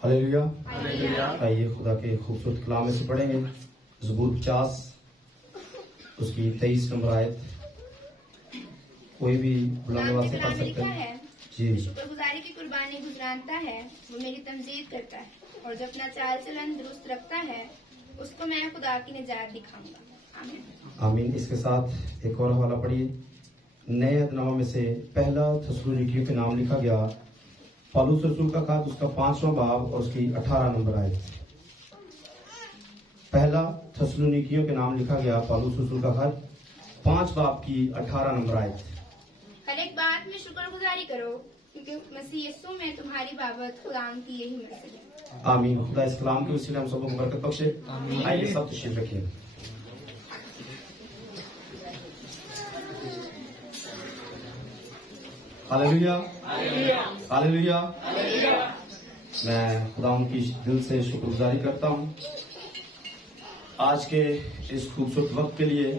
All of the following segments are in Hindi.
हालेलुया। आइए खुदा के खूबसूरत कलाम में से पढ़ेंगे ज़बूर 50 उसकी 23 नंबर आयत। कोई भी बुलाने वास्ते पढ़ सकते हैं। जी। शुक्रगुजारी की कुर्बानी गुजरानता है, वो मेरी तमजीद करता है, और जो अपना चाल चलन दुरुस्त रखता है उसको मैं खुदा की निजात दिखाऊंगा। आमीन। आमीन। इसके साथ एक और हवाला पढ़िए। नए अदनामा में से पहला थस्सलुनीकियों के नाम लिखा गया, पौलुस रसूल का खत, उसका 5वां बाब और उसकी 18 नंबर आयत। पहला थस्सलुनीकियों के नाम लिखा गया, पौलुस रसूल का खत, 5 बाब की 18 नंबर आयत। हर एक बात में शुक्रगुजारी करो, क्योंकि मसीह यीशु में तुम्हारी बाबत खुदा की यही मर्जी है। आमीन। खुदा इस कलाम के वसीले हम सबको बरकत बख्शे। आइए सब तशरीफ रखिए। Hallelujah, hallelujah. मैं खुदा की दिल से शुक्रगुजारी करता हूँ आज के इस खूबसूरत वक्त के लिए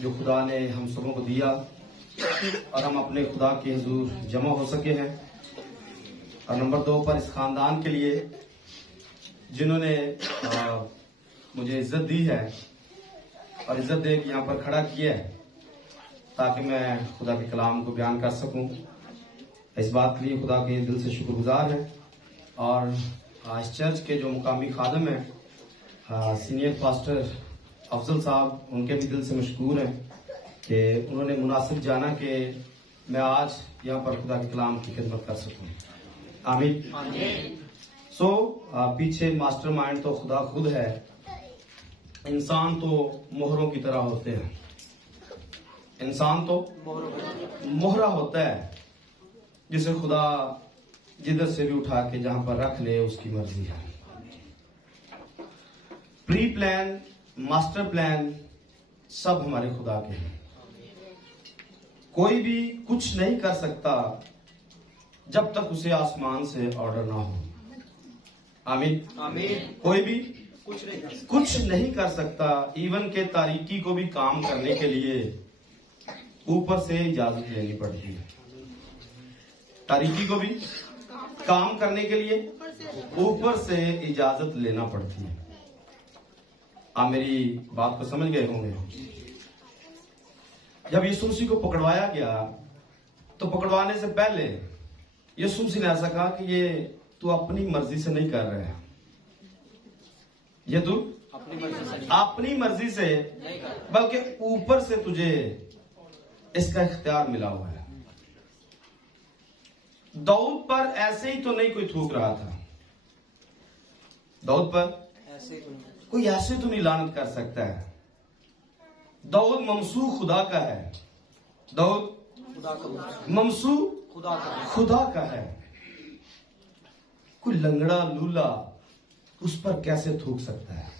जो खुदा ने हम सबों को दिया और हम अपने खुदा के हुजूर जमा हो सके हैं। और नंबर 2 पर इस खानदान के लिए जिन्होंने मुझे इज्जत दी है और इज्जत दे के यहाँ पर खड़ा किया है ताकि मैं खुदा के कलाम को बयान कर सकूं। इस बात के लिए खुदा के दिल से शुक्रगुजार है। और आज चर्च के जो मुकामी खादम हैं, सीनियर पास्टर अफजल साहब, उनके भी दिल से मशकूर हैं कि उन्होंने मुनासिब जाना कि मैं आज यहाँ पर खुदा के कलाम की खिदमत कर सकूं। आमीन। पीछे मास्टरमाइंड तो खुदा खुद है, इंसान तो मोहरों की तरह होते हैं। इंसान तो मोहरा होता है जिसे खुदा जिधर से भी उठा के जहां पर रख ले उसकी मर्जी है। प्री प्लान, मास्टर प्लान सब हमारे खुदा के हैं। कोई भी कुछ नहीं कर सकता जब तक उसे आसमान से ऑर्डर ना हो। आमीन, आमीन। कोई भी कुछ नहीं कर सकता, इवन के तारीकी को भी काम करने के लिए ऊपर से इजाजत लेनी पड़ती है। तारीकी को भी काम करने के लिए ऊपर से इजाजत लेना पड़ती है। आप मेरी बात को समझ गए होंगे। जब यीशु मसीह को पकड़वाया गया तो पकड़वाने से पहले यीशु मसीह ने ऐसा कहा कि ये तू अपनी मर्जी से नहीं कर रहा है, ये तू अपनी मर्जी से बल्कि ऊपर से तुझे इसका इख्तियार मिला हुआ है। दाऊद पर ऐसे ही तो नहीं कोई थूक रहा था। दाऊद पर कोई ऐसे तो नहीं लानत कर सकता है। दाऊद ममसू खुदा का है। दाऊद ममसू खुदा का है। कोई लंगड़ा लूला उस पर कैसे थूक सकता है?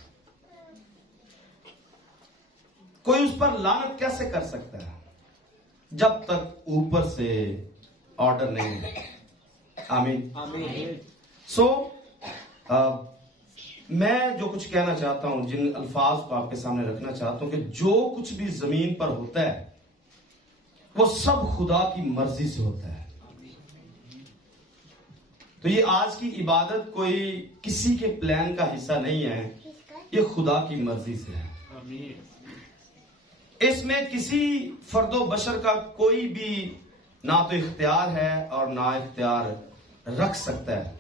कोई उस पर लानत कैसे कर सकता है जब तक ऊपर से ऑर्डर नहीं है? आमीन, आमीन। मैं जो कुछ कहना चाहता हूं, जिन अल्फाज को आपके सामने रखना चाहता हूं कि जो कुछ भी जमीन पर होता है वो सब खुदा की मर्जी से होता है। तो ये आज की इबादत कोई किसी के प्लान का हिस्सा नहीं है, ये खुदा की मर्जी से है। इसमें किसी फर्दो बशर का कोई भी ना तो इख्तियार है और ना इख्तियार रख सकता है।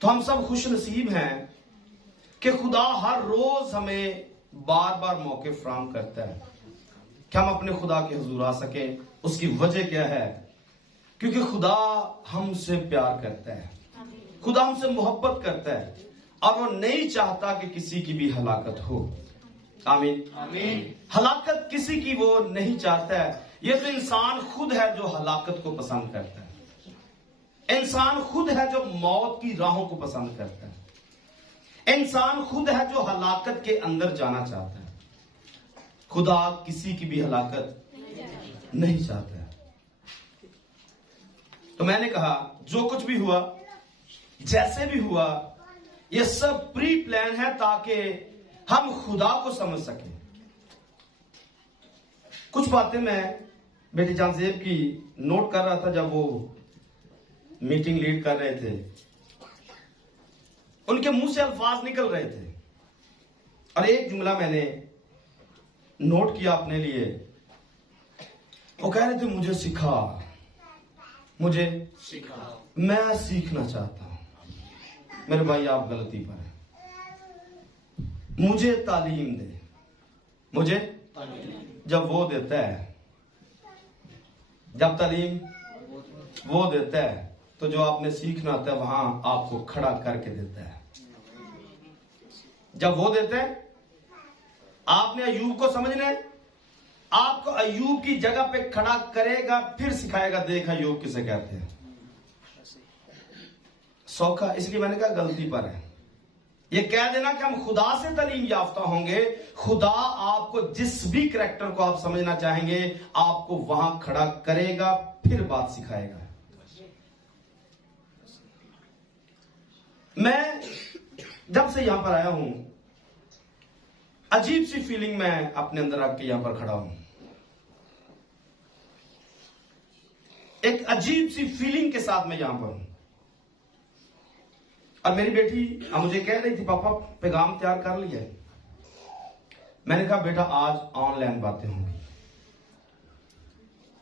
तो हम सब खुश नसीब हैं कि खुदा हर रोज हमें बार बार मौके फराहम करता है कि हम अपने खुदा के हुजूर आ सके। उसकी वजह क्या है? क्योंकि खुदा हमसे प्यार करता है, खुदा हमसे मोहब्बत करता है और वो नहीं चाहता कि किसी की भी हलाकत हो। आमीन, आमीन। हलाकत किसी की वो नहीं चाहता है। ये तो इंसान खुद है जो हलाकत को पसंद करता है। इंसान खुद है जो मौत की राहों को पसंद करता है। इंसान खुद है जो हलाकत के अंदर जाना चाहता है। खुदा किसी की भी हलाकत नहीं चाहता है। तो मैंने कहा जो कुछ भी हुआ, जैसे भी हुआ, ये सब प्री प्लान है ताकि हम खुदा को समझ सकें। कुछ बातें मैं बेटी जानजेब की नोट कर रहा था जब वो मीटिंग लीड कर रहे थे, उनके मुंह से अल्फाज निकल रहे थे और एक जुमला मैंने नोट किया अपने लिए। वो कह रहे थे, मुझे सिखा, मुझे सिखा, मैं सीखना चाहता हूं। मेरे भाई आप गलती पर हैं। मुझे तालीम दे, मुझे जब वो देता है, जब तालीम वो देता है तो जो आपने सीखना होता है वहां आपको खड़ा करके देता है। जब वो देता है, आपने अय्यूब को समझना है, आपको अय्यूब की जगह पे खड़ा करेगा, फिर सिखाएगा, देख अय्यूब किसे कहते हैं। सौखा, इसलिए मैंने कहा गलती पर है। ये कह देना कि हम खुदा से तालीम याफ्ता होंगे, खुदा आपको जिस भी करैक्टर को आप समझना चाहेंगे आपको वहां खड़ा करेगा, फिर बात सिखाएगा। मैं जब से यहां पर आया हूं, अजीब सी फीलिंग मैं अपने अंदर आके यहां पर खड़ा हूं। एक अजीब सी फीलिंग के साथ मैं यहां पर हूं। और मेरी बेटी मुझे कह रही थी, पापा पैगाम तैयार कर लिया है। मैंने कहा बेटा आज ऑनलाइन बातें होंगी,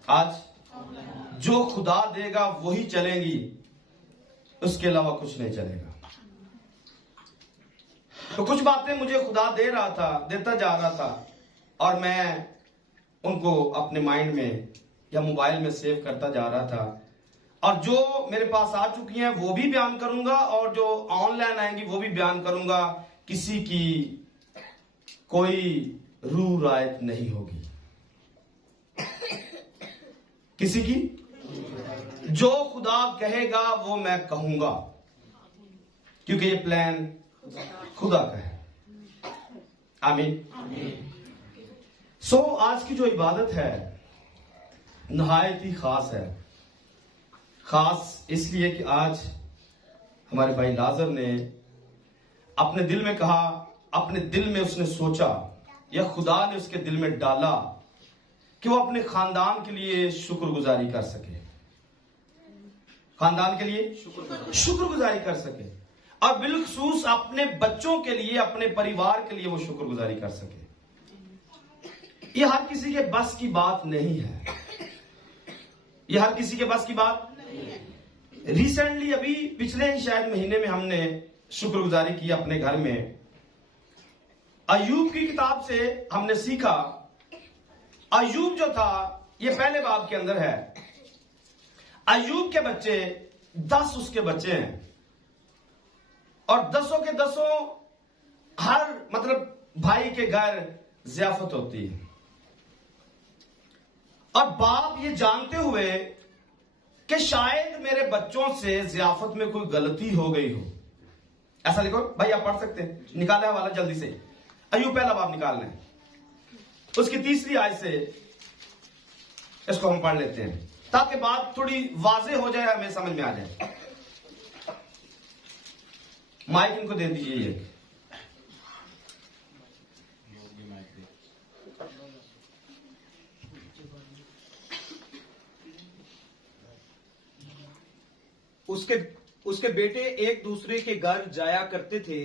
आज जो खुदा देगा वही चलेंगी, उसके अलावा कुछ नहीं चलेगा। तो कुछ बातें मुझे खुदा दे रहा था, देता जा रहा था, और मैं उनको अपने माइंड में या मोबाइल में सेव करता जा रहा था। और जो मेरे पास आ चुकी हैं वो भी बयान करूंगा, और जो ऑनलाइन आएंगी वो भी बयान करूंगा। किसी की कोई रूह रायत नहीं होगी, किसी की, जो खुदा कहेगा वो मैं कहूंगा, क्योंकि ये प्लान खुदा का है। आमीन। सो आज की जो इबादत है नहायत ही खास है। खास इसलिए कि आज हमारे भाई लाजर ने अपने दिल में कहा, अपने दिल में उसने सोचा, या खुदा ने उसके दिल में डाला कि वो अपने खानदान के लिए शुक्रगुजारी कर सके, खानदान के लिए शुक्रगुजारी कर सके, और बिलखसूस अपने बच्चों के लिए, अपने परिवार के लिए वो शुक्रगुजारी कर सके। ये हर किसी के बस की बात नहीं है, ये हर किसी के बस की बात। रिसेंटली अभी पिछले ही शायद महीने में हमने शुक्रगुजारी की अपने घर में। अय्यूब की किताब से हमने सीखा, अय्यूब जो था ये पहले बाब के अंदर है। अय्यूब के बच्चे 10 उसके बच्चे हैं, और 10 के 10 हर मतलब भाई के घर ज़ियाफत होती है। और बाप ये जानते हुए कि शायद मेरे बच्चों से ज़ियाफत में कोई गलती हो गई हो, ऐसा लिखो भाई, आप पढ़ सकते हैं, निकाला है वाला जल्दी से। अय्यूब पहला बाब निकालना है, उसकी 3री आयत से इसको हम पढ़ लेते हैं, ताकि बात थोड़ी वाज़ेह हो जाए, हमें समझ में आ जाए। माइक इनको दे दीजिए ये। उसके बेटे एक दूसरे के घर जाया करते थे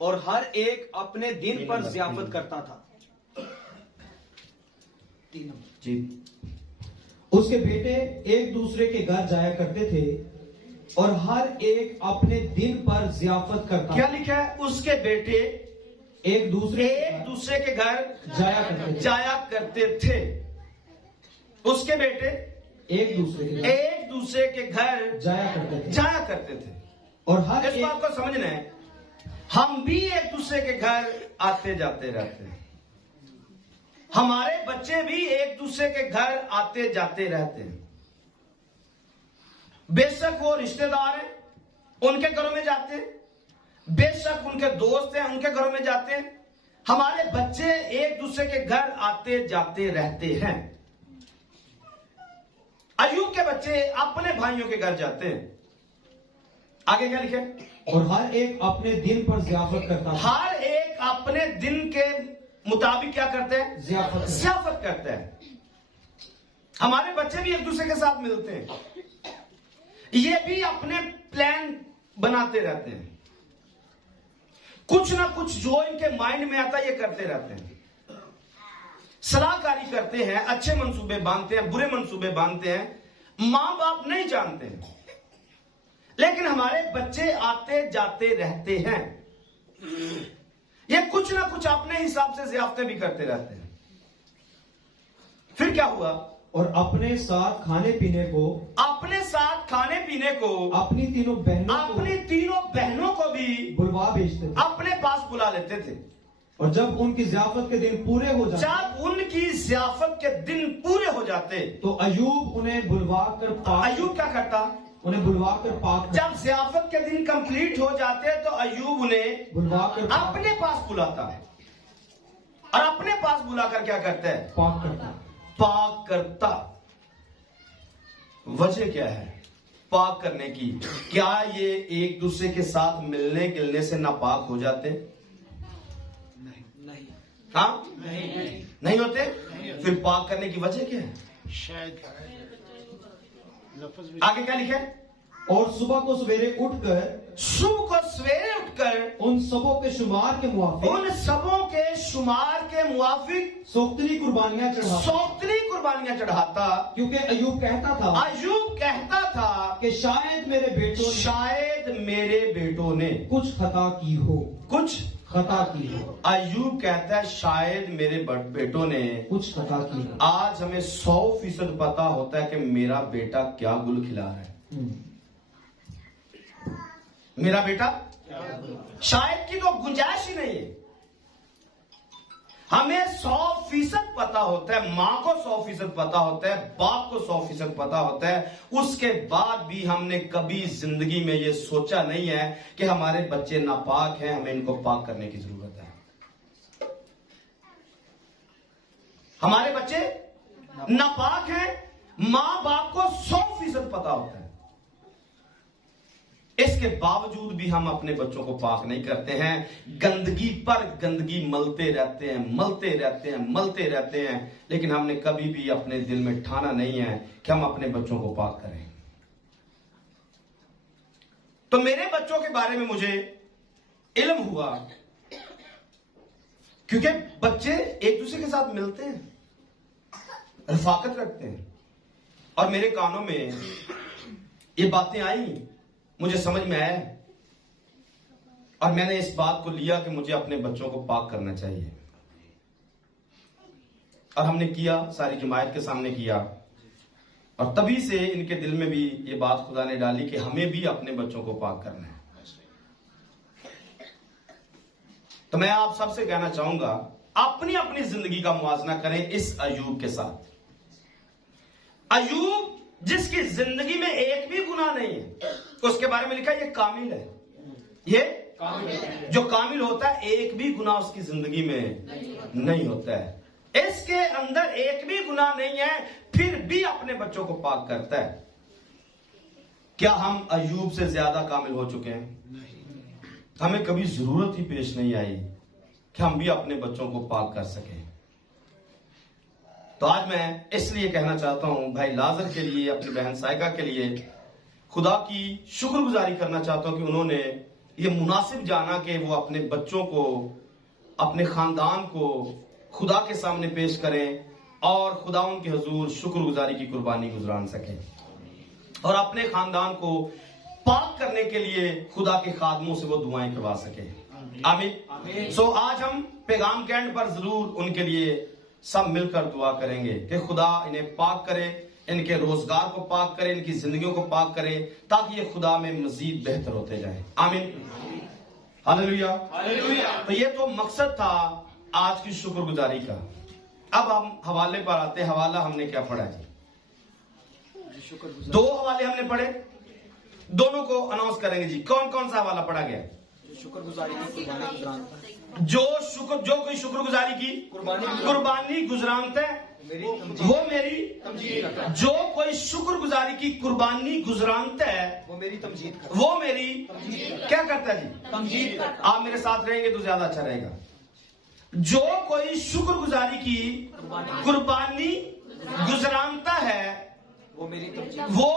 और हर एक अपने दिन पर ज़ियाफत करता था। 3 नंबर जी। उसके बेटे एक दूसरे के घर जाया करते थे और हर एक अपने दिन पर ज़ियाफत करता। क्या लिखा है? उसके बेटे एक दूसरे के घर जाया करते थे। उसके बेटे एक दूसरे के घर जाया करते थे। और हर इस बात को समझना है, हम भी एक दूसरे के घर आते जाते रहते हैं, हमारे बच्चे भी एक दूसरे के घर आते जाते रहते हैं। बेशक वो रिश्तेदार हैं, उनके घरों में जाते हैं, बेशक उनके दोस्त हैं, उनके घरों में जाते हैं। हमारे बच्चे एक दूसरे के घर आते जाते रहते हैं। अय्यूब के बच्चे अपने भाइयों के घर जाते हैं। आगे क्या लिखे? और हर एक अपने दिन पर ज़ियाफत करता है। हर एक अपने दिन के मुताबिक क्या करते हैं? ज़ियाफत करते हैं। हमारे बच्चे भी एक दूसरे के साथ मिलते हैं। ये भी अपने प्लान बनाते रहते हैं, कुछ ना कुछ जो इनके माइंड में आता है ये करते रहते हैं, सलाहकारी करते हैं, अच्छे मंसूबे बांधते हैं, बुरे मंसूबे बांधते हैं, मां बाप नहीं जानते हैं, लेकिन हमारे बच्चे आते जाते रहते हैं, ये कुछ ना कुछ अपने हिसाब से ज़ियाफतें भी करते रहते हैं। फिर क्या हुआ? और अपने साथ खाने पीने को अपनी तीनों बहनों को भी बुलवा भेजते थे अपने पास बुला लेते थे। और जब उनकी ज़ियाफत के दिन पूरे हो जाते तो अयूब उन्हें बुलवा कर अयूब क्या करता? पाक जब ज़ियाफत के दिन कंप्लीट हो जाते तो अयूब उन्हें बुलवा कर अपने पास बुलाता है, और अपने पास बुलाकर क्या करता है? पाक करता। वजह क्या है पाक करने की? क्या ये एक दूसरे के साथ मिलने गिलने से नापाक हो जाते? नहीं होते। फिर पाक करने की वजह क्या है? शायद आगे क्या लिखा है? और सुबह को सवेरे उठकर उन सबों के शुमार के मुआफिक सोख्तरी कुर्बानियां चढ़ाता। क्योंकि अयूब कहता था कि शायद मेरे बेटों ने कुछ खता की हो। अयूब कहता है शायद मेरे बेटों ने कुछ खता की हो। आज हमें 100% पता होता है कि मेरा बेटा क्या गुल खिला रहा है। मेरा बेटा शायद की तो गुंजाइश ही नहीं है। हमें 100% पता होता है, मां को 100% पता होता है, बाप को 100% पता होता है। उसके बाद भी हमने कभी जिंदगी में यह सोचा नहीं है कि हमारे बच्चे नापाक हैं, हमें इनको पाक करने की जरूरत है। हमारे बच्चे नापाक हैं, मां बाप को 100% पता होता है। इसके बावजूद भी हम अपने बच्चों को पाक नहीं करते हैं। गंदगी पर गंदगी मलते रहते हैं, लेकिन हमने कभी भी अपने दिल में ठाना नहीं है कि हम अपने बच्चों को पाक करें। तो मेरे बच्चों के बारे में मुझे इल्म हुआ, क्योंकि बच्चे एक दूसरे के साथ मिलते हैं, रफाकत रखते हैं, और मेरे कानों में ये बातें आई, मुझे समझ में आया, और मैंने इस बात को लिया कि मुझे अपने बच्चों को पाक करना चाहिए। और हमने किया, सारी जमायत के सामने किया, और तभी से इनके दिल में भी ये बात खुदा ने डाली कि हमें भी अपने बच्चों को पाक करना है। तो मैं आप सबसे कहना चाहूंगा, अपनी अपनी जिंदगी का मुआजना करें इस अयूब के साथ। अयूब जिसकी जिंदगी में एक भी गुनाह नहीं है, उसके बारे में लिखा ये कामिल है। ये जो कामिल होता है, एक भी गुनाह उसकी जिंदगी में नहीं होता है। इसके अंदर एक भी गुनाह नहीं है, फिर भी अपने बच्चों को पाक करता है। क्या हम अयूब से ज्यादा कामिल हो चुके हैं? हमें कभी जरूरत ही पेश नहीं आई कि हम भी अपने बच्चों को पाक कर सकें। तो आज मैं इसलिए कहना चाहता हूं, भाई लाजर के लिए, अपनी बहन साइका के लिए खुदा की शुक्रगुजारी करना चाहता हूं कि उन्होंने ये मुनासिब जाना कि वो अपने बच्चों को, अपने खानदान को खुदा के सामने पेश करें और खुदा उनके हुजूर शुक्रगुजारी की कुर्बानी गुजरान सकें, और अपने खानदान को पाक करने के लिए खुदा के खादमों से वो दुआएं करवा सके। आमीन। सो आज हम पैगाम के एंड पर जरूर उनके लिए सब मिलकर दुआ करेंगे कि खुदा इन्हें पाक करे, इनके रोजगार को पाक करे, इनकी जिंदगियों को पाक करे, ताकि ये खुदा में मजीद बेहतर होते जाए। आमीन। हालेलुया। तो ये तो मकसद था आज की शुक्रगुजारी का। अब हम हवाले पर आते हैं। हवाला हमने क्या पढ़ा जी? 2 हवाले हमने पढ़े, दोनों को अनाउंस करेंगे जी। कौन कौन सा हवाला पढ़ा गया? जो कोई शुक्रगुजारी की कुर्बानी गुजरानत है वो मेरी तमजीद। जो कोई शुक्रगुजारी की कुर्बानी गुजरानत है वो मेरी क्या करता है जी? तमजीद। आप मेरे साथ रहेंगे तो ज्यादा अच्छा रहेगा। जो कोई शुक्रगुजारी की कुर्बानी गुजरानता है वो मेरी तमजीद वो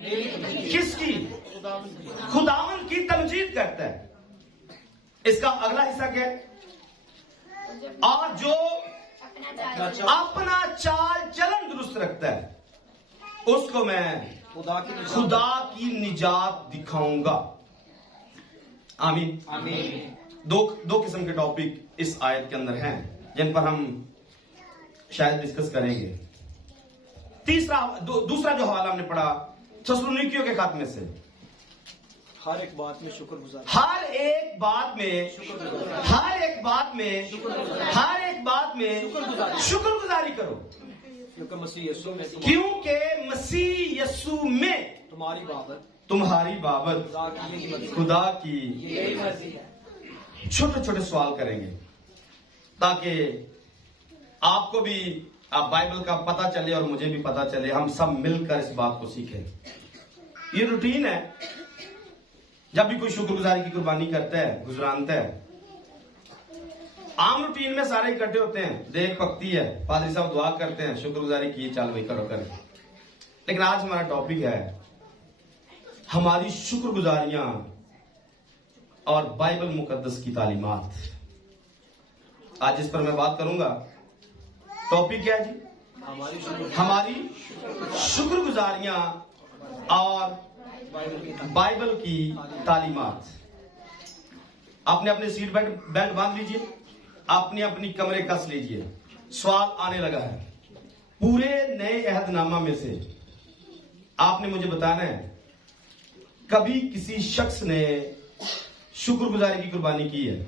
किसकी? खुदावन की तमजीद करता है। इसका अगला हिस्सा क्या है? और जो अपना चाल चलन दुरुस्त रखता है उसको मैं खुदा की निजात दिखाऊंगा। आमीन। आमीन। दो किस्म के टॉपिक इस आयत के अंदर हैं जिन पर हम शायद डिस्कस करेंगे। दूसरा जो हवाला हमने पढ़ा थिस्सलुनीकियों के खात्मे से, हर एक बात में शुक्रगुजार, हर एक बात में शुक्रगुजारी करो, क्योंकि मसीह यीशु में क्योंकि मसीह यीशु में तुम्हारी बाबत खुदा की छोटे छोटे सवाल करेंगे ताकि आपको भी आप बाइबल का पता चले और मुझे भी पता चले, हम सब मिलकर इस बात को सीखें। ये रूटीन है, जब भी कोई शुक्रगुजारी की कुर्बानी करता है, गुजरानता है, आम रूटीन में सारे इकट्ठे होते हैं, देख पकती है, पादरी साहब दुआ करते हैं, शुक्रगुजारी की, चल भाई करो करें। लेकिन आज हमारा टॉपिक है हमारी शुक्रगुजारियां और बाइबल मुकद्दस की तालीमात। आज इस पर मैं बात करूंगा। टॉपिक क्या है जी? हमारी शुक्रगुजारियां और बाइबल की तालीमात। आपने अपने सीट बेल्ट बांध लीजिए, आपने अपनी कमरे कस लीजिए। सवाल आने लगा है, पूरे नए अहदनामा में से आपने मुझे बताना है कभी किसी शख्स ने शुक्रगुजारी की कुर्बानी की है?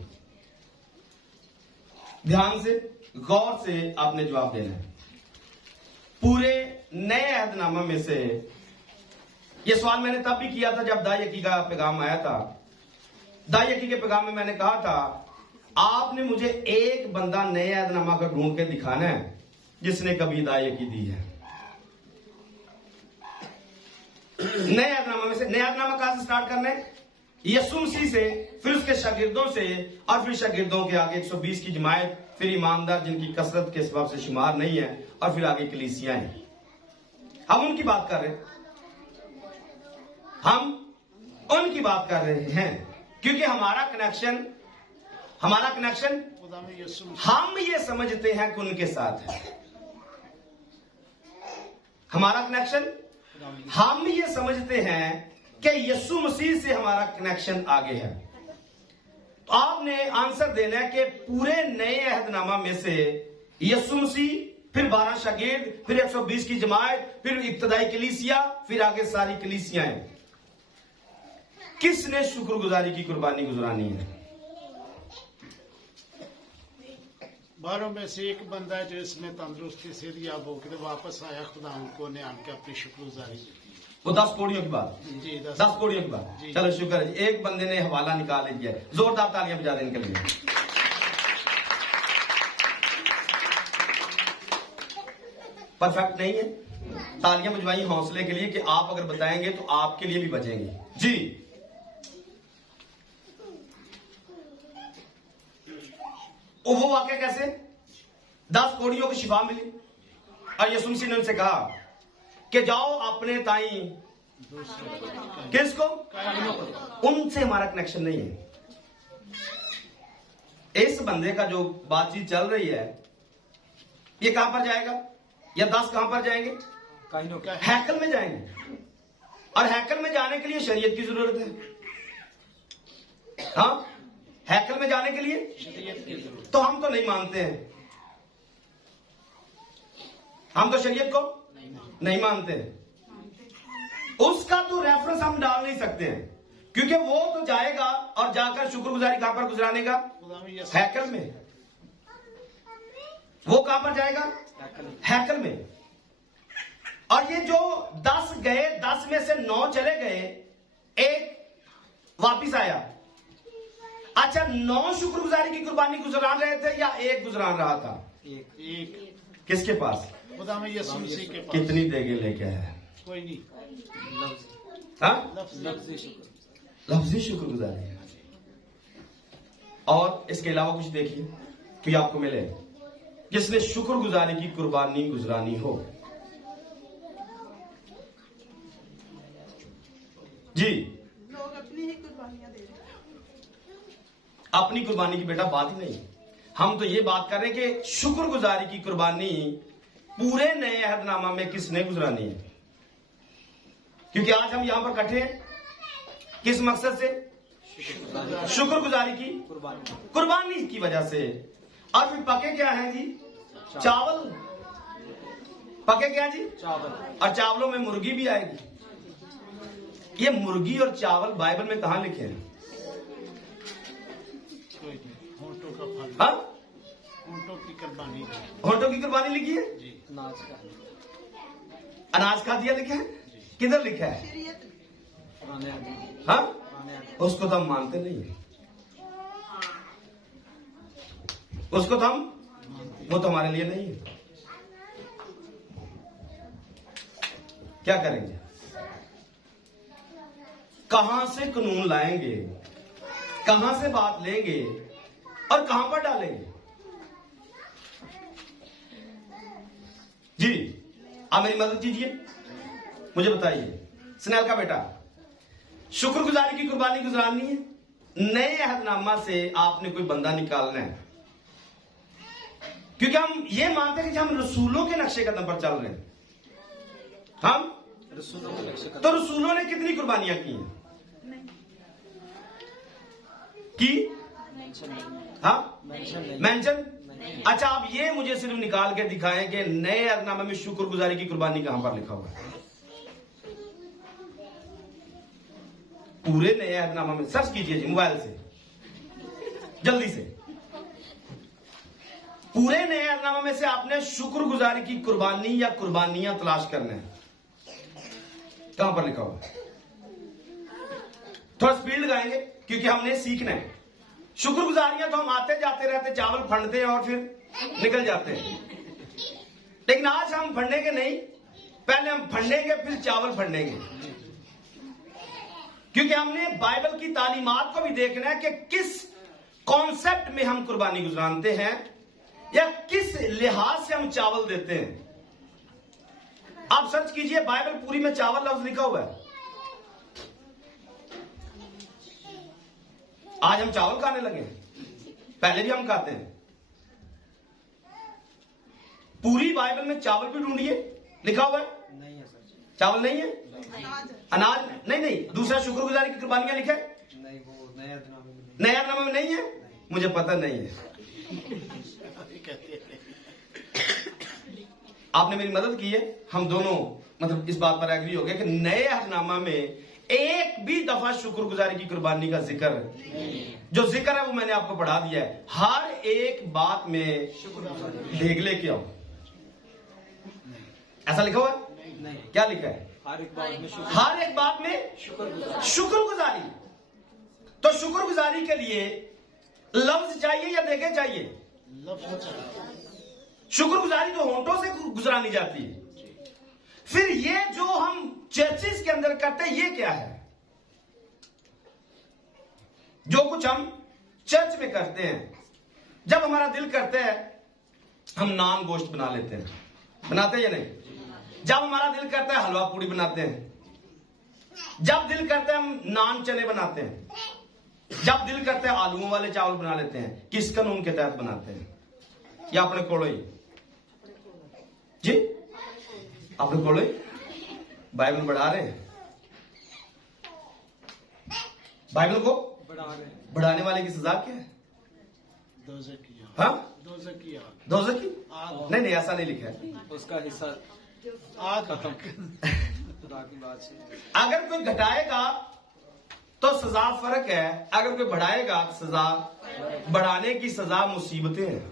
ध्यान से, गौर से आपने जवाब देना है। पूरे नए अहदनामा में से, यह सवाल मैंने तब भी किया था जब दायकी का पैगाम आया था। दायकी के पैगाम में मैंने कहा था आपने मुझे एक बंदा नए अहदनामा का ढूंढ के दिखाना है जिसने कभी दायकी दी है। नए अहदनामा में से, नया अहदनामा कहां से स्टार्ट करना है? यीशु मसीह से, फिर उसके शागिर्दों से, और फिर शागिर्दों के आगे 120 की जमायत, फिर ईमानदार जिनकी कसरत के सबब से शुमार नहीं है, और फिर आगे कलीसियां हैं। हम उनकी बात कर रहे हैं, हम उनकी बात कर रहे हैं क्योंकि हमारा कनेक्शन हम ये समझते हैं कि उनके साथ है। हमारा कनेक्शन हम ये समझते हैं कि यीशु मसीह से हमारा कनेक्शन आगे है। तो आपने आंसर देना है कि पूरे नए अहदनामा में से यीशु मसीह, फिर 12 शागिर्द, फिर 120 की जमायत, फिर इब्तदाई कलीसिया, फिर आगे सारी कलीसियां, किसने शुक्रगुजारी की कुर्बानी गुजरानी है? 12 में से एक बंदा है जो इसमें तंदुरुस्ती से याब होकर वापस आया, खुदा उनको ने आन के अपनी शुक्रगुजारी की। वो 10 कोड़ियों की बात जी, 10 कोड़ियों की बात। चलो शुक्र है, एक बंदे ने हवाला निकाल लिया। जोरदार तालियां बजा दें इनके लिए। परफेक्ट नहीं है, तालियां बजवाई हौसले के लिए कि आप अगर बताएंगे तो आपके लिए भी बचेंगे जी। वो वाकया कैसे? 10 कोड़ियों को शिफा मिली और यीशु मसीह ने उनसे कहा कि जाओ अपने ताई, किसको? उनसे हमारा कनेक्शन नहीं है। इस बंदे का जो बातचीत चल रही है ये कहां पर जाएगा? या 10 कहां पर जाएंगे? हैकल में जाएंगे, और हैकल में जाने के लिए शरीयत की जरूरत है। हाँ, हैकल में जाने के लिए तो हम तो नहीं मानते हैं, हम तो शरीयत को नहीं मानते। उसका तो रेफरेंस हम डाल नहीं सकते हैं क्योंकि वो तो जाएगा और जाकर शुक्रगुजारी कहां पर गुजरानेगा? हैकल में। वो कहां पर जाएगा? हैकल में। और ये जो 10 गए, 10 में से 9 चले गए, एक वापिस आया। अच्छा, 9 शुक्रगुजारी की कुर्बानी गुजरान रहे थे या एक गुजरान रहा था? एक। किसके पास? खुदा में यीशु मसीह के पास। कितनी देगे लेके आया? कोई नहीं। हाँ, लफ्जी शुक्रगुजारी। और इसके अलावा कुछ देखिए कि आपको मिले जिसने शुक्रगुजारी की कुर्बानी गुजरानी हो। जी लोग अपनी ही कुर्बानियां दे रहे हैं। अपनी कुर्बानी की बेटा बात ही नहीं, हम तो ये बात कर रहे हैं कि शुक्रगुजारी की कुर्बानी पूरे नए अहदनामा में किसने गुजरानी है। क्योंकि आज हम यहां पर इकट्ठे हैं किस मकसद से? शुक्रगुजारी की कुर्बानी की वजह से। और फिर पके क्या है जी? चावल। पके क्या जी? चावल। और चावलों में मुर्गी भी आएगी। ये मुर्गी और चावल बाइबल में कहां लिखे हैं? कोई नहीं, होंठों का फल, हाँ, होंठों की कुर्बानी। होंठों की कुर्बानी लिखी है, अनाज का दिया लिखा है, किधर लिखा है? शरीयत में हाँ, उसको तो हम मानते नहीं है, उसको तो हम, वो तो हमारे लिए नहीं है। क्या करेंगे? कहां से कानून लाएंगे, कहां से बात लेंगे और कहां पर डालेंगे? जी आप मेरी मदद कीजिए, मुझे बताइए। स्नेल का बेटा, शुक्रगुजारी की कुर्बानी गुजरानी है, नए अहदनामा से आपने कोई बंदा निकालना है, क्योंकि हम ये मानते हैं कि हम रसूलों के नक्शे कदम पर चल रहे हैं। हम तो रसूलों ने कितनी कुर्बानियां की हैं? की? हाँ, मेंशन। अच्छा, आप ये मुझे सिर्फ निकाल के दिखाएं कि नए अहदनामे में शुक्रगुजारी की कुर्बानी कहां पर लिखा हुआ है? पूरे नए अहदनामा में सर्च कीजिए जी मोबाइल से, जल्दी से। पूरे नए अहदनामा में से आपने शुक्रगुजारी की कुर्बानी या कुर्बानियां तलाश करना है, कहां पर लिखा हुआ है? थोड़ा स्पीड लगाएंगे क्योंकि हमने सीखना है। शुक्रगुजारियां तो हम आते जाते रहते, चावल फंडते हैं और फिर निकल जाते हैं, लेकिन आज हम फंडेंगे नहीं, पहले हम फंडेंगे फिर चावल फंडेंगे, क्योंकि हमने बाइबल की तालीमात को भी देखना है कि किस कॉन्सेप्ट में हम कुर्बानी गुजरानते हैं या किस लिहाज से हम चावल देते हैं। आप सर्च कीजिए, बाइबल पूरी में चावल लफ्ज लिखा हुआ है। आज हम चावल खाने लगे हैं, पहले भी हम खाते हैं। पूरी बाइबल में चावल भी ढूंढिए, लिखा हुआ है? नहीं है सर, चावल नहीं है। अनाज नहीं, दूसरा शुक्रगुजारी की कुर्बानियां लिखा है? नहीं, वो नया अहदनामा में नहीं है, मुझे पता नहीं है। आपने मेरी मदद की है, हम दोनों मतलब इस बात पर एग्री हो गए कि नए अहदनामा में एक भी दफा शुक्रगुजारी की कुर्बानी का जिक्र, जो जिक्र है वो मैंने आपको पढ़ा दिया है। हर एक बात में देख लेके आओ, ऐसा लिखा हुआ है? नहीं। क्या लिखा है? हर एक बात में शुक्रगुजारी। तो शुक्रगुजारी के लिए लफ्ज चाहिए या देखे चाहिए? लफ्ज चाहिए। शुक्रगुजारी तो होंठों से गुजरानी जाती है। फिर ये जो हम चर्चिस के अंदर करते हैं, ये क्या है? जो कुछ हम चर्च में करते हैं, जब हमारा दिल करता है हम नान गोश्त बना लेते हैं, बनाते हैं या नहीं? जब हमारा दिल करता है हलवा पूड़ी बनाते हैं, जब दिल करता है हम नान चने बनाते हैं, जब दिल करता है आलूओं वाले चावल बना लेते हैं। किस कानून के तहत बनाते हैं? या अपने कोड़ो ही जी, अपने कोड़ो ही बाइबल बढ़ा रहे हैं, बाइबल को बढ़ाने वाले की सजा क्या है? दोज़ख की आग। हाँ, दोज़ख की आग। दोज़ख की? आग। नहीं, ऐसा नहीं लिखा है। उसका हिस्सा आग खत्म। खुदा की बात से अगर कोई घटाएगा तो सजा फर्क है, अगर कोई बढ़ाएगा सजा, बढ़ाने की सजा मुसीबतें हैं,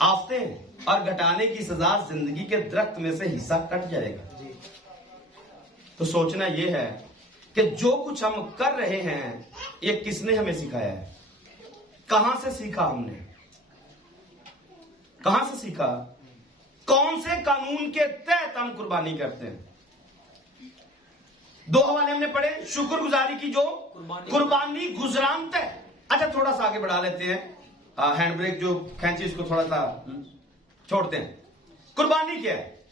आफतें हैं, और घटाने की सजा जिंदगी के दरख्त में से हिस्सा कट जाएगा। तो सोचना यह है कि जो कुछ हम कर रहे हैं ये किसने हमें सिखाया है? कहां से सीखा हमने? कहां से सीखा? कौन से कानून के तहत हम कुर्बानी करते हैं? दो हवाले हमने पढ़े, शुक्रगुजारी की जो कुर्बानी गुजरानत है। अच्छा, थोड़ा सा आगे बढ़ा लेते हैं, हैंड ब्रेक जो खींची इसको थोड़ा सा छोड़ते हैं। कुर्बानी क्या है?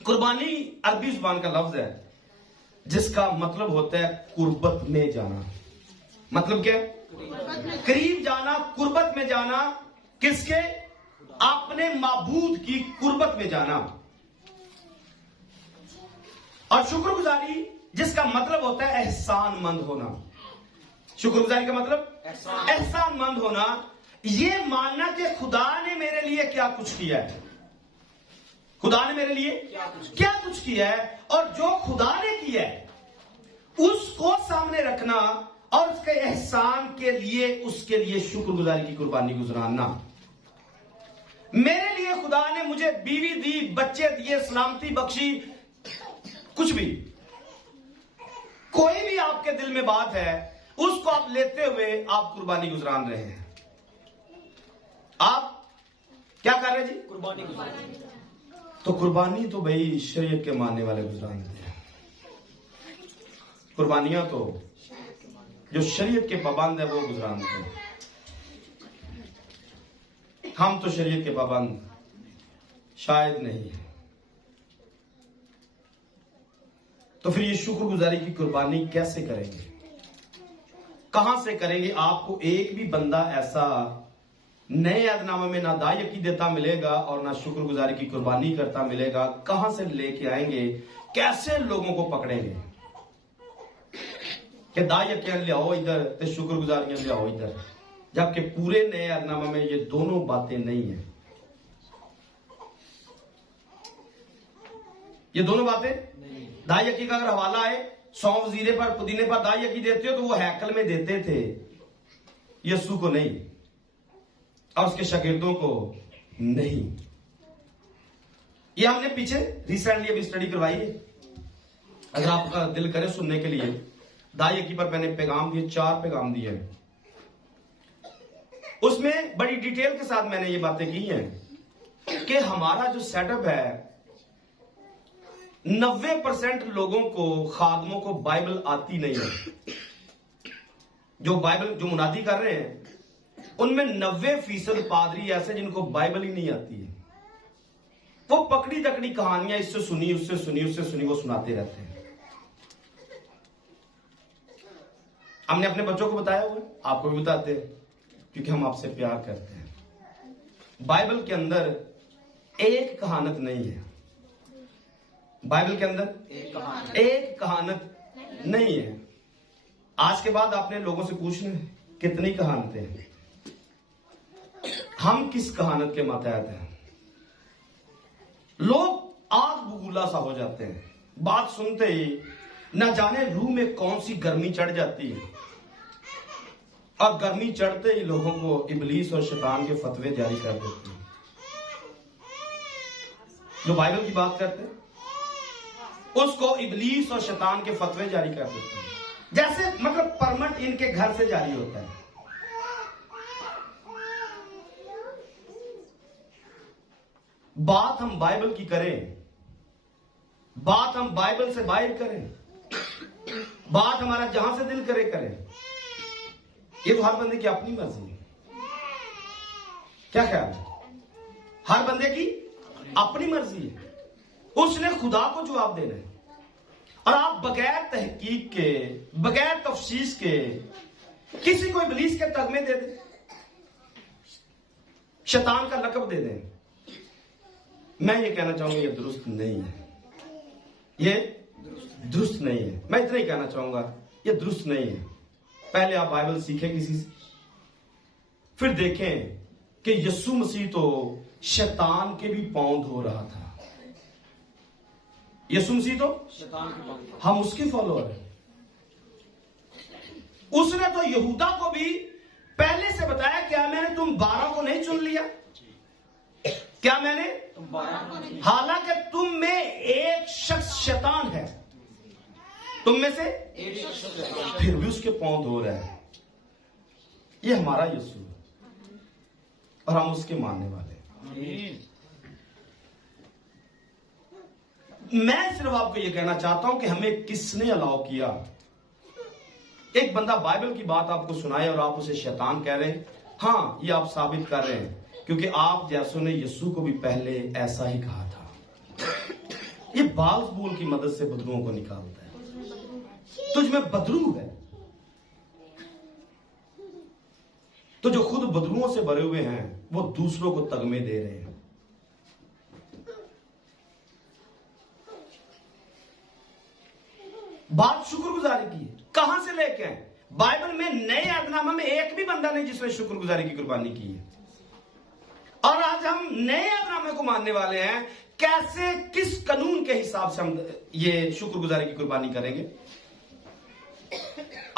कुर्बानी अरबी जुबान का लफ्ज है, जिसका मतलब होता है कुर्बत में जाना। मतलब क्या? करीब जाना, कुर्बत में जाना। किसके? अपने माबूद की कुर्बत में जाना। और शुक्रगुजारी जिसका मतलब होता है एहसानमंद होना। शुक्रगुजारी का मतलब एहसानमंद होना। ये मानना कि खुदा ने मेरे लिए क्या कुछ किया है, खुदा ने मेरे लिए क्या कुछ किया है, और जो खुदा ने किया है उसको सामने रखना और उसके एहसान के लिए उसके लिए शुक्रगुजारी की कुर्बानी गुजराना। मेरे लिए खुदा ने मुझे बीवी दी, बच्चे दिए, सलामती बख्शी, कुछ भी, कोई भी आपके दिल में बात है उसको आप लेते हुए आप कुर्बानी गुजरान रहे हैं। आप क्या कर रहे हैं जी? कुर्बानी गुजरान। तो कुर्बानी तो भाई शरीयत के मानने वाले गुजरान देते हैं। कुर्बानियां तो जो शरीयत के पाबंद है वो गुजरान देते हैं। हम तो शरीयत के पाबंद शायद नहीं है। तो फिर ये शुक्रगुजारी की कुर्बानी कैसे करेंगे, कहां से करेंगे? आपको एक भी बंदा ऐसा नए अहदनामे में ना दाई अकीदता मिलेगा और ना शुक्रगुजारी की कुर्बानी करता मिलेगा। कहां से लेके आएंगे? कैसे लोगों को पकड़ेंगे कि दाई अकीदत ले आओ इधर तो शुक्रगुजारियां ले आओ इधर, जबकि पूरे नए अहदनामे में ये दोनों बातें नहीं है। ये दोनों बातें दाई अकी का अगर हवाला है, सौंफ जीरे पर पुदीने पर दाई अकी देते हो तो वो हैकल में देते थे, यस्सु को नहीं और उसके शागिर्दों को नहीं। ये हमने पीछे रिसेंटली अभी स्टडी करवाई है, अगर आपका दिल करे सुनने के लिए। दाई अकी पर मैंने पैगाम दिए, 4 पैगाम दिए हैं। उसमें बड़ी डिटेल के साथ मैंने ये बातें की हैं कि हमारा जो सेटअप है, 90% लोगों को, खादमों को बाइबल आती नहीं है। जो बाइबल जो मुनादी कर रहे हैं उनमें 90% पादरी ऐसे जिनको बाइबल ही नहीं आती है। वो पकड़ी दकड़ी कहानियां इससे सुनी उससे सुनी उससे सुनी वो सुनाते रहते हैं। हमने अपने बच्चों को बताया हुआ है, आपको भी बताते हैं, क्योंकि हम आपसे प्यार करते हैं। बाइबल के अंदर एक कहानत नहीं है। बाइबल के अंदर एक कहानत नहीं है। आज के बाद आपने लोगों से पूछना है कितनी कहानतें हैं, हम किस कहानत के मातहत हैं। लोग आग बबूला सा हो जाते हैं, बात सुनते ही न जाने रूह में कौन सी गर्मी चढ़ जाती है, और गर्मी चढ़ते ही लोगों को इबलीस और शैतान के फतवे जारी कर देते हैं। जो बाइबल की बात करते हैं उसको इबलीस और शैतान के फतवे जारी कर देते हैं, जैसे मतलब परमिट इनके घर से जारी होता है। बात हम बाइबल की करें, बात हम बाइबल से बाहर करें, बात हमारा जहां से दिल करे करें। ये तो हर बंदे की अपनी मर्जी है। क्या ख्याल है? हर बंदे की अपनी मर्जी है, उसने खुदा को जवाब देना है। और आप बगैर तहकीक के, बगैर तफसीस के किसी को इब्लीस के तगमे दे दें, शैतान का लकब दे दें, मैं ये कहना चाहूंगा ये दुरुस्त नहीं है। ये दुरुस्त नहीं है। मैं इतना ही कहना चाहूंगा ये दुरुस्त नहीं है। पहले आप बाइबल सीखें किसी से, फिर देखें कि यीशु मसीह तो शैतान के भी पांव धो रहा था। यीशु मसीह तो शैतान के पांव, हम उसके फॉलोअर हैं। उसने तो यहूदा को भी पहले से बताया, क्या मैंने तुम 12 को नहीं चुन लिया? क्या मैंने तुम 12 को नहीं, हालांकि तुम में एक शख्स शैतान है, तुम में से एक शख्स शैतान। फिर भी उसके पांव धो रहा है। ये हमारा यीशु है और हम उसके मानने वाले हैं। मैं सिर्फ आपको यह कहना चाहता हूं कि हमें किसने अलाउ किया। एक बंदा बाइबल की बात आपको सुनाए और आप उसे शैतान कह रहे हैं, हाँ ये आप साबित कर रहे हैं, क्योंकि आप जैसों ने यीशु को भी पहले ऐसा ही कहा था। ये बाल की मदद से बदबुओं को निकालता है। तुझ में बदरू है। तो जो खुद बदरुओं से भरे हुए हैं वो दूसरों को तगमे दे रहे हैं। बात शुक्रगुजारी की है। कहां से लेके आए? बाइबल में नए अहदनामे में एक भी बंदा नहीं जिसने शुक्रगुजारी की कुर्बानी की है। और आज हम नए अहदनामे को मानने वाले हैं। कैसे, किस कानून के हिसाब से हम ये शुक्रगुजारी की कुर्बानी करेंगे?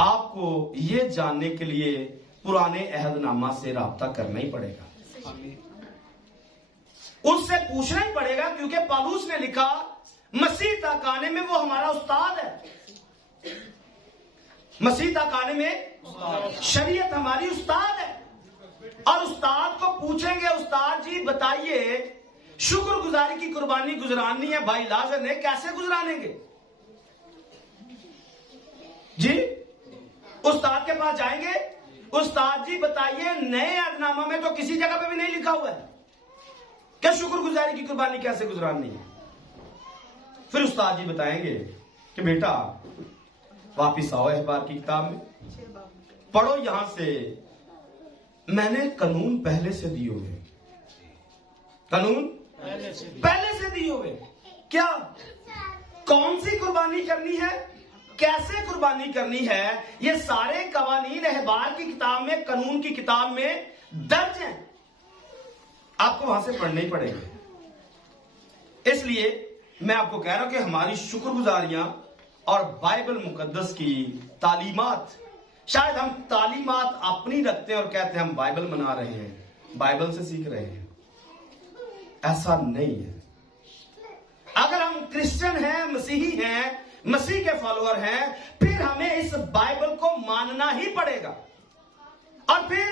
आपको ये जानने के लिए पुराने अहदनामा से राब्ता करना ही पड़ेगा, उससे पूछना ही पड़ेगा, क्योंकि पौलुस ने लिखा मसीह तक आने में वो हमारा उस्ताद है। मसीह तक आने में शरीयत हमारी उस्ताद है। और उस्ताद को पूछेंगे, उस्ताद जी बताइए शुक्रगुजारी की कुर्बानी गुजरानी है भाई लाजर ने, कैसे गुजरानेंगे जी? उस्ताद के पास जाएंगे, उस्ताद जी बताइए नए अहदनामा में तो किसी जगह पे भी नहीं लिखा हुआ है क्या शुक्रगुजारी की कुर्बानी कैसे गुजरानी है। फिर उस्ताद जी बताएंगे कि बेटा वापिस आओ अखबार की किताब में, पढ़ो यहां से, मैंने कानून पहले से दिए हुए, कानून पहले से दिए हुए। क्या, कौन सी कुर्बानी करनी है, कैसे कुर्बानी करनी है, ये सारे कवानीन अखबार की किताब में, कानून की किताब में दर्ज हैं। आपको वहां से पढ़ने ही पड़ेंगे। इसलिए मैं आपको कह रहा हूं कि हमारी शुक्रगुजारियां और बाइबल मुकद्दस की तालीमात, शायद हम तालीमात अपनी रखते हैं और कहते हैं हम बाइबल मना रहे हैं, बाइबल से सीख रहे हैं। ऐसा नहीं है। अगर हम क्रिश्चियन हैं, मसीही हैं, मसीह के फॉलोअर हैं, फिर हमें इस बाइबल को मानना ही पड़ेगा। और फिर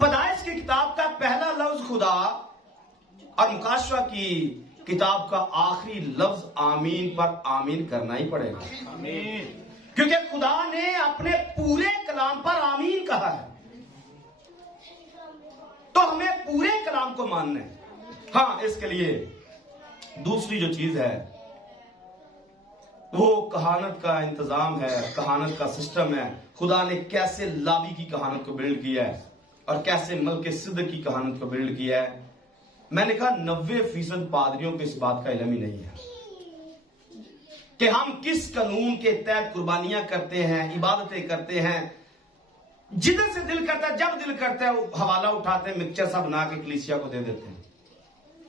पैदाइश की किताब का पहला लफ्ज खुदा और मुकाशवा की किताब का आखिरी लफ्ज आमीन पर आमीन करना ही पड़ेगा। आमीन। क्योंकि खुदा ने अपने पूरे कलाम पर आमीन कहा है, तो हमें पूरे कलाम को मानना है। हाँ, इसके लिए दूसरी जो चीज है वो कहानत का इंतजाम है, कहानत का सिस्टम है। खुदा ने कैसे लावी की कहानत को बिल्ड किया है और कैसे मलके सिद्ध की कहानत को बिल्ड किया है। मैंने कहा 90% पादरियों को इस बात का इल्म ही नहीं है कि हम किस कानून के तहत कुर्बानियां करते हैं, इबादतें करते हैं। जिधर से दिल करता है, जब दिल करता है, वो हवाला उठाते हैं, मिक्सचर सा बना के कलीसिया को दे देते हैं।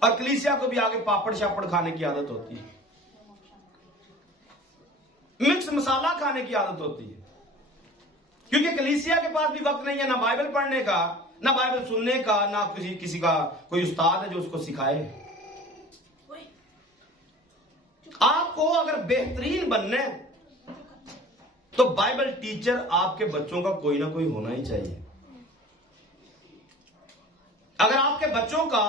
और कलीसिया को भी आगे पापड़ शापड़ खाने की आदत होती है, मिक्स मसाला खाने की आदत होती है, क्योंकि कलीसिया के पास भी वक्त नहीं है ना बाइबल पढ़ने का, ना बाइबल सुनने का, ना किसी का कोई उस्ताद है जो उसको सिखाए। आपको अगर बेहतरीन बनना है तो बाइबल टीचर आपके बच्चों का कोई ना कोई होना ही चाहिए। अगर आपके बच्चों का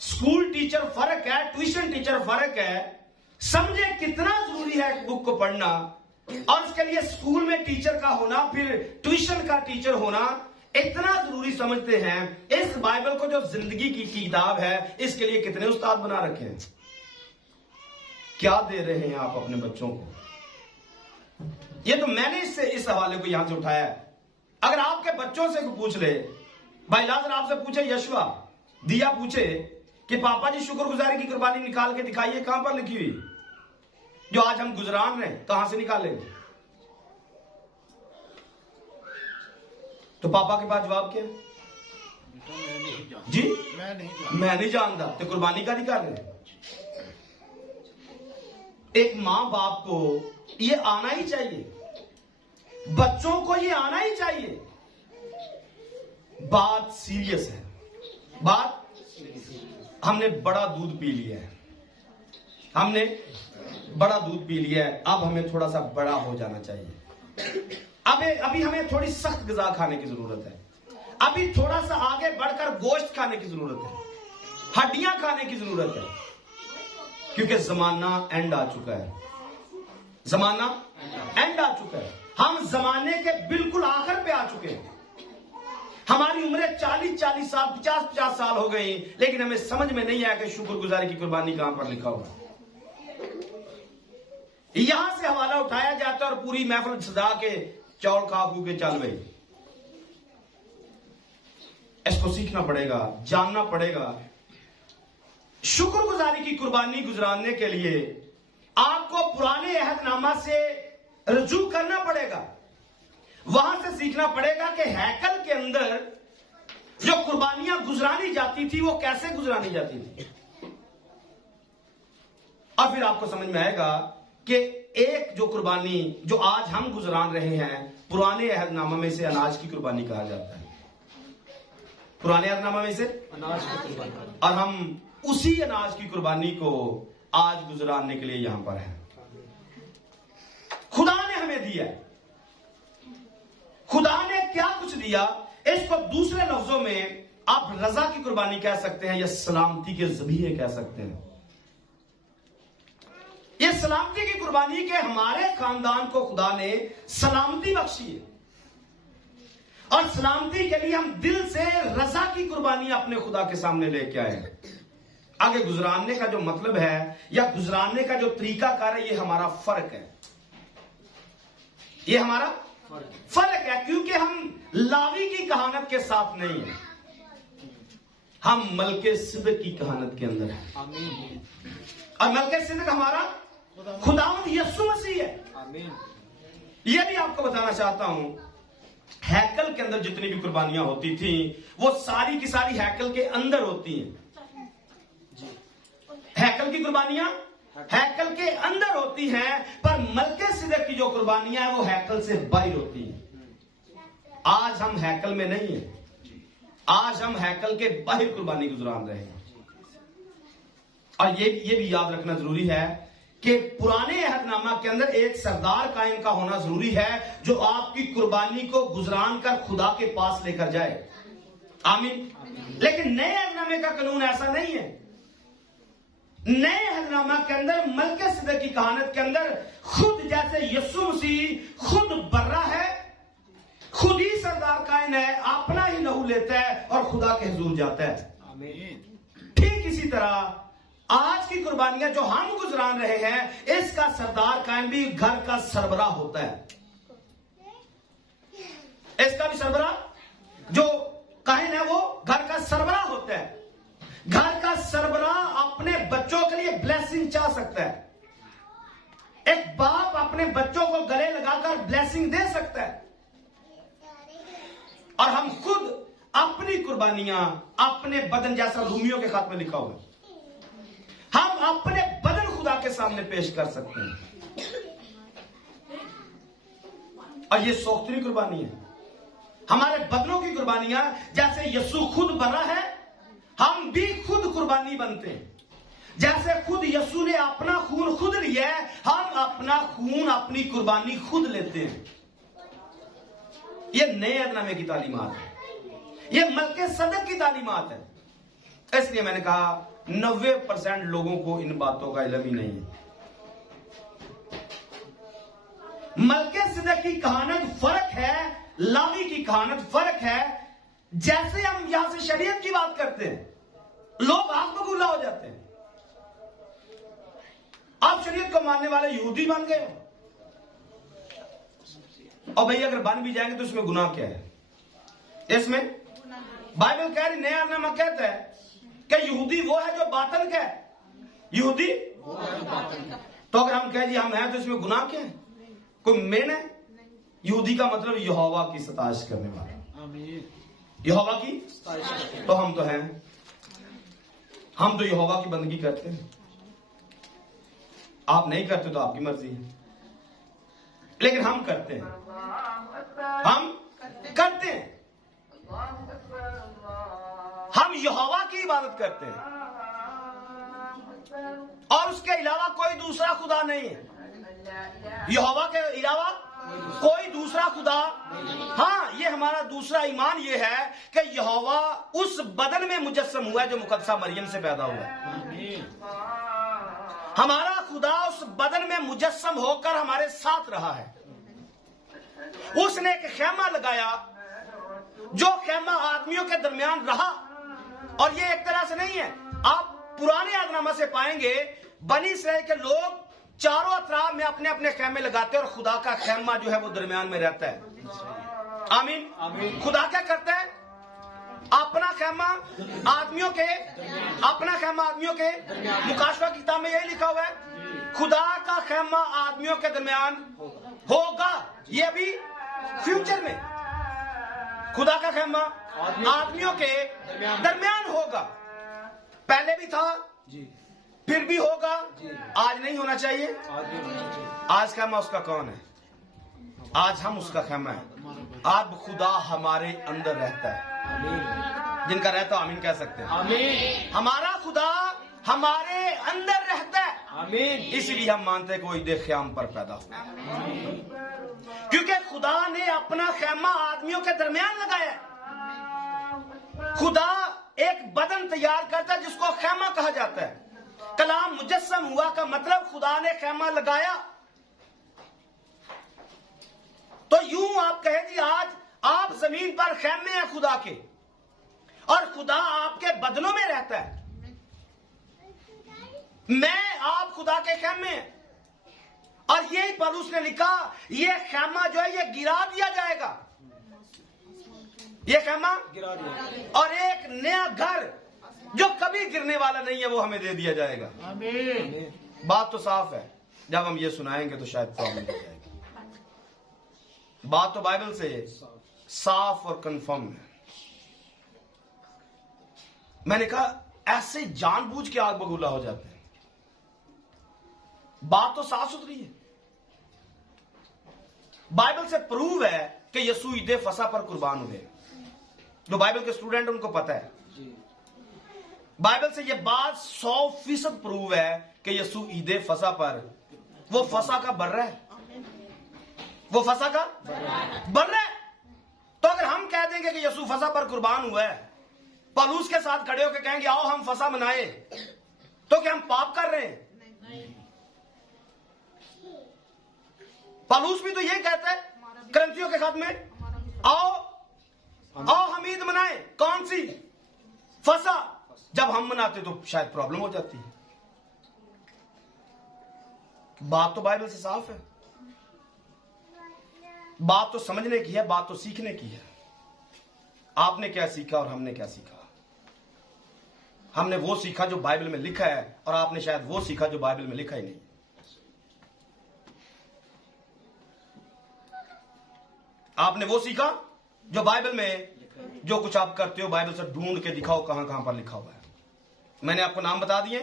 स्कूल टीचर फर्क है, ट्यूशन टीचर फर्क है, समझे कितना जरूरी है एक बुक को पढ़ना, और उसके लिए स्कूल में टीचर का होना, फिर ट्यूशन का टीचर होना इतना जरूरी समझते हैं। इस बाइबल को जो जिंदगी की किताब है, इसके लिए कितने उस्ताद बना रखे हैं। क्या दे रहे हैं आप अपने बच्चों को? ये तो मैंने इस हवाले को यहां से उठाया है। अगर आपके बच्चों से पूछ ले, भाई लाजर आपसे पूछे, यशवा दिया पूछे कि पापा जी शुक्रगुजारी की कुर्बानी निकाल के दिखाइए, कहां पर लिखी हुई जो आज हम गुजरान रहे, कहां से निकालेंगे? तो पापा के पास जवाब क्या है? जी मैं नहीं जानता। तो कुर्बानी का निकाल रहे। एक मां बाप को ये आना ही चाहिए, बच्चों को ये आना ही चाहिए। बात सीरियस है, बात हमने बड़ा दूध पी लिया है, हमने बड़ा दूध पी लिया है। अब हमें थोड़ा सा बड़ा हो जाना चाहिए। अभी हमें थोड़ी सख्त ग़िज़ा खाने की जरूरत है। अभी थोड़ा सा आगे बढ़कर गोश्त खाने की जरूरत है, हड्डियां खाने की जरूरत है, क्योंकि जमाना एंड आ चुका है। जमाना एंड आ चुका है। हम जमाने के बिल्कुल आखिर पे आ चुके हैं। हमारी उम्रें 40-40 साल, 50-50 साल हो गई, लेकिन हमें समझ में नहीं आया कि शुक्रगुजारी की कुर्बानी कहां पर लिखा हुआ। यहां से हवाला उठाया जाता है और पूरी महफिल सजा के चौड़ खा खू के चल गई। इसको सीखना पड़ेगा, जानना पड़ेगा। शुक्रगुजारी की कुर्बानी गुजराने के लिए आपको पुराने अहदनामा से रजू करना पड़ेगा। वहां से सीखना पड़ेगा कि हैकल के अंदर जो कुर्बानियां गुजरानी जाती थी वो कैसे गुजरानी जाती थी। और फिर आपको समझ में आएगा कि एक जो कुर्बानी जो आज हम गुजरान रहे हैं, पुराने अहदनामा में से अनाज की कुर्बानी कहा जाता है। पुराने अहदनामा में से अनाज की कुर्बानी, और हम उसी अनाज की कुर्बानी को आज गुजराने के लिए यहां पर हैं। खुदा ने हमें दिया, खुदा ने क्या कुछ दिया, इसको दूसरे लफ्जों में आप रजा की कुर्बानी कह सकते हैं या सलामती के ज़बीहे कह सकते हैं। ये सलामती की कुर्बानी के हमारे खानदान को खुदा ने सलामती बख्शी है और सलामती के लिए हम दिल से रजा की कुर्बानी अपने खुदा के सामने लेके आए। आगे गुजराने का जो मतलब है या गुजराने का जो तरीकाकार है, ये हमारा फर्क है, ये हमारा फर्क है, क्योंकि हम लावी की कहानत के साथ नहीं है, हम मलके सिद्दीक की कहानत के अंदर है। आमीन, और मलके सिद्दीक हमारा खुदावंद यीशु मसीह है। आमीन। यह भी आपको बताना चाहता हूं, हैकल के अंदर जितनी भी कुर्बानियां होती थी वो सारी की सारी हैकल के अंदर होती हैं। हैकल की कुर्बानियां हैकल के अंदर होती हैं, पर मलके सिद्दीक की जो कुर्बानियां हैं वो हैकल से बाहर होती हैं। आज हम हैकल में नहीं है, आज हम हैकल के बाहर कुर्बानी गुजरान रहे हैं। और ये भी याद रखना जरूरी है कि पुराने अहदनामा के अंदर एक सरदार कायम का होना जरूरी है जो आपकी कुर्बानी को गुजरान कर खुदा के पास लेकर जाए। आमीन। लेकिन नए अहदनामे का कानून ऐसा नहीं है। नए अहदनामा के अंदर मलके सिद्दीक की कहानत के अंदर खुद जैसे यीशु मसीह खुद बर्रा है, खुद ही सरदार कायम है, अपना ही लहू लेता है और खुदा के हुजूर जाता है। आमीन। ठीक इसी तरह आज की कुर्बानियां जो हम गुजरान रहे हैं, इसका सरदार कायम भी घर का सरबराह होता है। इसका भी सरबराह जो कायम है वो घर का सरबराह होता है। घर का सरबराह अपने बच्चों के लिए ब्लेसिंग चाह सकता है। एक बाप अपने बच्चों को गले लगाकर ब्लेसिंग दे सकता है। और हम खुद अपनी कुर्बानियां अपने बदन, जैसा रूमियों के खात में लिखा हुआ, हम अपने बदन खुदा के सामने पेश कर सकते हैं। और ये सोख्तरी कुर्बानी है। हमारे बदनों की कुर्बानियां जैसे यीशु खुद बना है, हम भी खुद कुर्बानी बनते हैं। जैसे खुद यीशु ने अपना खून खुद लिया है, हम अपना खून, अपनी कुर्बानी खुद लेते हैं। ये नए अहदनामे की तालीमात है, ये मलके सिद्दीक की तालीमात है। इसलिए मैंने कहा 90% लोगों को इन बातों का इल्म ही नहीं है। मलके सिद्दीक की कहानत फर्क है, लावी की कहानत फर्क है। जैसे हम यहां से शरीयत की बात करते हैं, लोग आग बबूला हो जाते हैं। आप शरीयत को मानने वाले यहूदी बन गए हो, और भाई अगर बन भी जाएंगे तो इसमें गुनाह क्या है? इसमें बाइबल कह रही, नया अहदनामा कहता है कि यहूदी वो है जो बातन का है। यहूदी तो अगर हम कहें जी हम हैं तो इसमें गुनाह क्या है? कोई मेन है? यहूदी का मतलब यहोवा की सताइश करने वाला। आमीन। यहोवा की, तो हम तो हैं, हम तो यहोवा की बंदगी करते हैं। आप नहीं करते तो आपकी मर्जी है, लेकिन हम करते हैं, हम करते हैं। हम यहोवा की इबादत करते हैं और उसके अलावा कोई दूसरा खुदा नहीं है। यहोवा के अलावा कोई दूसरा खुदा। हाँ, ये हमारा दूसरा ईमान ये है कि यहोवा उस बदन में मुजस्सम हुआ है जो मुकद्दसा मरियम से पैदा हुआ है। हमारा खुदा उस बदन में मुजस्सम होकर हमारे साथ रहा है। उसने एक खेमा लगाया, जो खेमा आदमियों के दरमियान रहा। और ये एक तरह से नहीं है, आप पुराने अहदनामा से पाएंगे बनी इस्राएल के लोग चारों अतराफ में अपने अपने खेमे लगाते हैं और खुदा का खेमा जो है वो दरमियान में रहता है। आमीन आमीन। खुदा क्या करता है? अपना खेमा आदमियों के, अपना खेमा आदमियों के, मुकाशवा की किताब में यही लिखा हुआ है, खुदा का खेमा आदमियों के दरमियान होगा। ये अभी फ्यूचर में खुदा का खेमा आदमियों के दरमियान होगा। पहले भी था, फिर भी होगा, आज नहीं होना चाहिए। आज खेमा उसका कौन है? आज हम उसका खेमा है। अब खुदा हमारे अंदर रहता है। जिनका रहता आमीन कह सकते हैं। आमीन। हमारा खुदा हमारे अंदर रहता है। आमीन। इसलिए हम मानते हैं कि वो ईदे क़याम पर पैदा हुआ, क्योंकि खुदा ने अपना खेमा आदमियों के दरमियान लगाया है। खुदा एक बदन तैयार करता है जिसको खेमा कहा जाता है। कलाम मुजस्सम हुआ का मतलब खुदा ने खेमा लगाया। तो यूं आप कहें जी आज आप जमीन पर खेमे हैं खुदा के, और खुदा आपके बदनों में रहता है। मैं आप खुदा के खेमे हैं, और यही पौलुस ने लिखा, ये खेमा जो है ये गिरा दिया जाएगा। ये खेमा गिरा दिया, और एक नया घर जो कभी गिरने वाला नहीं है वो हमें दे दिया जाएगा। आमीन। बात तो साफ है। जब हम ये सुनाएंगे तो शायद प्रॉब्लम हो जाएगी। बात तो बाइबल से साफ और कंफर्म है। मैंने कहा ऐसे जानबूझ के आग बबूला हो जाते हैं। बात तो साफ सुथरी है। बाइबल से प्रूव है कि यीशु ईदे फसा पर कुर्बान हुए। जो बाइबल के स्टूडेंट उनको पता है, बाइबल से यह बात 100% प्रूव है कि यीशु ईदे फसा पर, वो फसा का बर्रा है, वो फसा का बर्रा है। तो अगर हम कह देंगे कि यीशु फसा पर कुर्बान हुआ है, पौलुस के साथ खड़े होकर कहेंगे आओ हम फसा मनाए, तो क्या हम पाप कर रहे हैं? पौलुस भी तो यही कहता है करंथियों के खात में, आओ हम ईद मनाए। कौन सी? फसा। जब हम मनाते तो शायद प्रॉब्लम हो जाती है। बात तो बाइबल से साफ है। बात तो समझने की है, बात तो सीखने की है। आपने क्या सीखा और हमने क्या सीखा? हमने वो सीखा जो बाइबल में लिखा है, और आपने शायद वो सीखा जो बाइबल में लिखा ही नहीं। आपने वो सीखा जो बाइबल में, जो कुछ आप करते हो बाइबल से ढूंढ के दिखाओ कहां कहां पर लिखा हुआ है। मैंने आपको नाम बता दिए,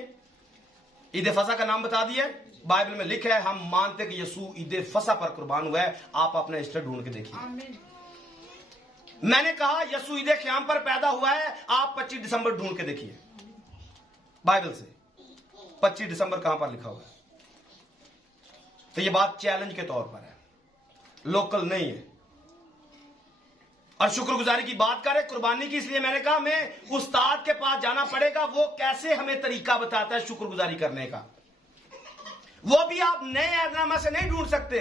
ईदे फसा का नाम बता दिया, बाइबल में लिखा है। हम मानते कि यीशु ईदे फसा पर कुर्बान हुआ है। आप अपना हिस्ट्री ढूंढ के देखिए। मैंने कहा यीशु ईदे क़याम पर पैदा हुआ है। आप 25 दिसंबर ढूंढ के देखिए बाइबल से, 25 दिसंबर कहां पर लिखा हुआ है। तो यह बात चैलेंज के तौर पर है, लोकल नहीं है। और शुक्रगुजारी की बात करें कुर्बानी की, इसलिए मैंने कहा मैं उस्ताद के पास जाना पड़ेगा। वो कैसे हमें तरीका बताता है शुक्रगुजारी करने का। वो भी आप नए अहदनामा से नहीं ढूंढ सकते,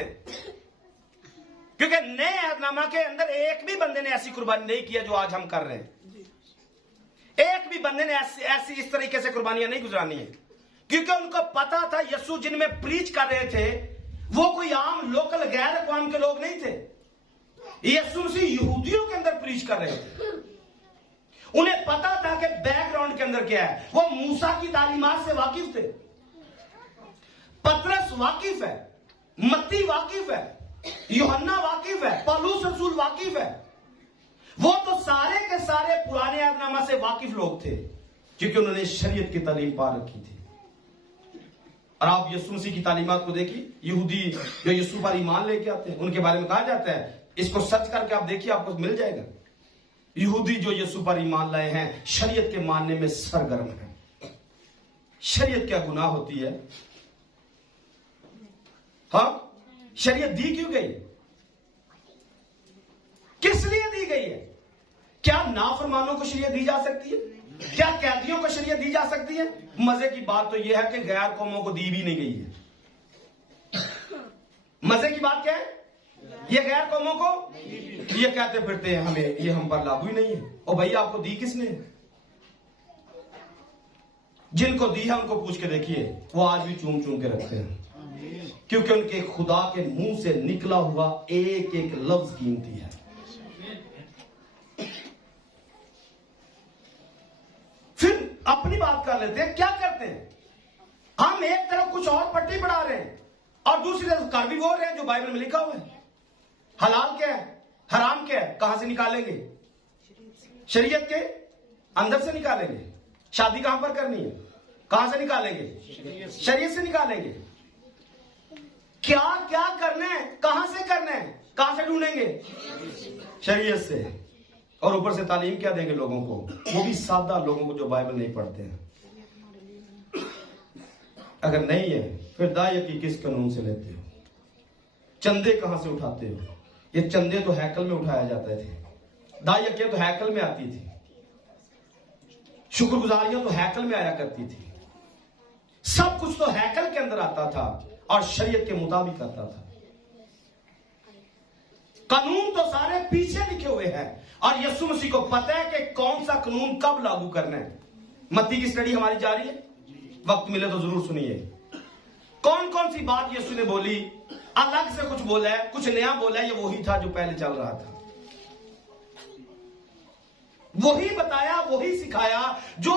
क्योंकि नए अहदनामा के अंदर एक भी बंदे ने ऐसी कुर्बानी नहीं किया जो आज हम कर रहे हैं। एक भी बंदे ने ऐसी इस तरीके से कुर्बानियां नहीं गुजरानी है, क्योंकि उनको पता था यीशु जिनमें प्रीच कर रहे थे वो कोई आम लोकल गैर अक़वाम के लोग नहीं थे। यीशु मसीह यहूदियों के अंदर प्रीच कर रहे थे। उन्हें पता था कि बैकग्राउंड के अंदर क्या है। वो मूसा की तालीमात से वाकिफ थे। पतरस वाकिफ है, मत्ती वाकिफ है, यूहन्ना वाकिफ है, पौलुस रसूल वाकिफ है। वो तो सारे के सारे पुराने अहदनामा से वाकिफ लोग थे, क्योंकि उन्होंने शरीयत की तालीम पा रखी थी। और आप यीशु मसीह की तालीमात को देखिए। यहूदी जो यीशु पर ईमान लेके आते हैं उनके बारे में कहा जाता है, इसको सर्च करके आप देखिए, आपको मिल जाएगा। यहूदी जो यीशु पर ईमान लाए हैं शरीयत के मानने में सरगर्म है। शरीयत क्या गुनाह होती है? हाँ, शरीयत दी क्यों गई? किस लिए दी गई है? क्या नाफरमानों को शरीयत दी जा सकती है? क्या कैदियों को शरीयत दी जा सकती है? मजे की बात तो यह है कि गैर कौमों को दी भी नहीं गई है। मजे की बात क्या है? ये गैर कौमों को ये कहते फिरते हैं हमें, ये हम पर लागू ही नहीं है। और भाई आपको दी किसने? जिनको दी है उनको पूछ के देखिए, वो आज भी चूम चूम के रखते हैं। क्योंकि उनके खुदा के मुंह से निकला हुआ एक एक लफ्ज कीमती है। फिर अपनी बात कर लेते हैं, क्या करते हैं हम? एक तरफ कुछ और पट्टी बढ़ा रहे हैं और दूसरी तरफ कर भी बोल रहे हैं जो बाइबल में लिखा हुआ है। हलाल क्या है, हराम क्या है, कहां से निकालेंगे? शरीयत के अंदर से निकालेंगे। शादी कहां पर करनी है, कहां से निकालेंगे? शरीयत से निकालेंगे। क्या क्या करना है, कहां से करना है, कहां से ढूंढेंगे? शरीयत से। और ऊपर से तालीम क्या देंगे लोगों को, वो भी सादा लोगों को जो बाइबल नहीं पढ़ते हैं। अगर नहीं है फिर दाई की किस कानून से लेते हो? चंदे कहां से उठाते हो? ये चंदे तो हैकल में उठाए जाते थे, दाई तो हैकल में आती थी, शुक्रगुजारियां तो हैकल में आया करती थी। सब कुछ तो हैकल के अंदर आता था और शरीयत के मुताबिक आता था। कानून तो सारे पीछे लिखे हुए हैं और यीशु मसीह को पता है कि कौन सा कानून कब लागू करना है। मत्ती की स्टडी हमारी जारी है, वक्त मिले तो जरूर सुनिए। कौन कौन सी बात यीशु ने बोली, अलग से कुछ बोला है, कुछ नया बोला है, ये वही था जो पहले चल रहा था। वही बताया, वही सिखाया। जो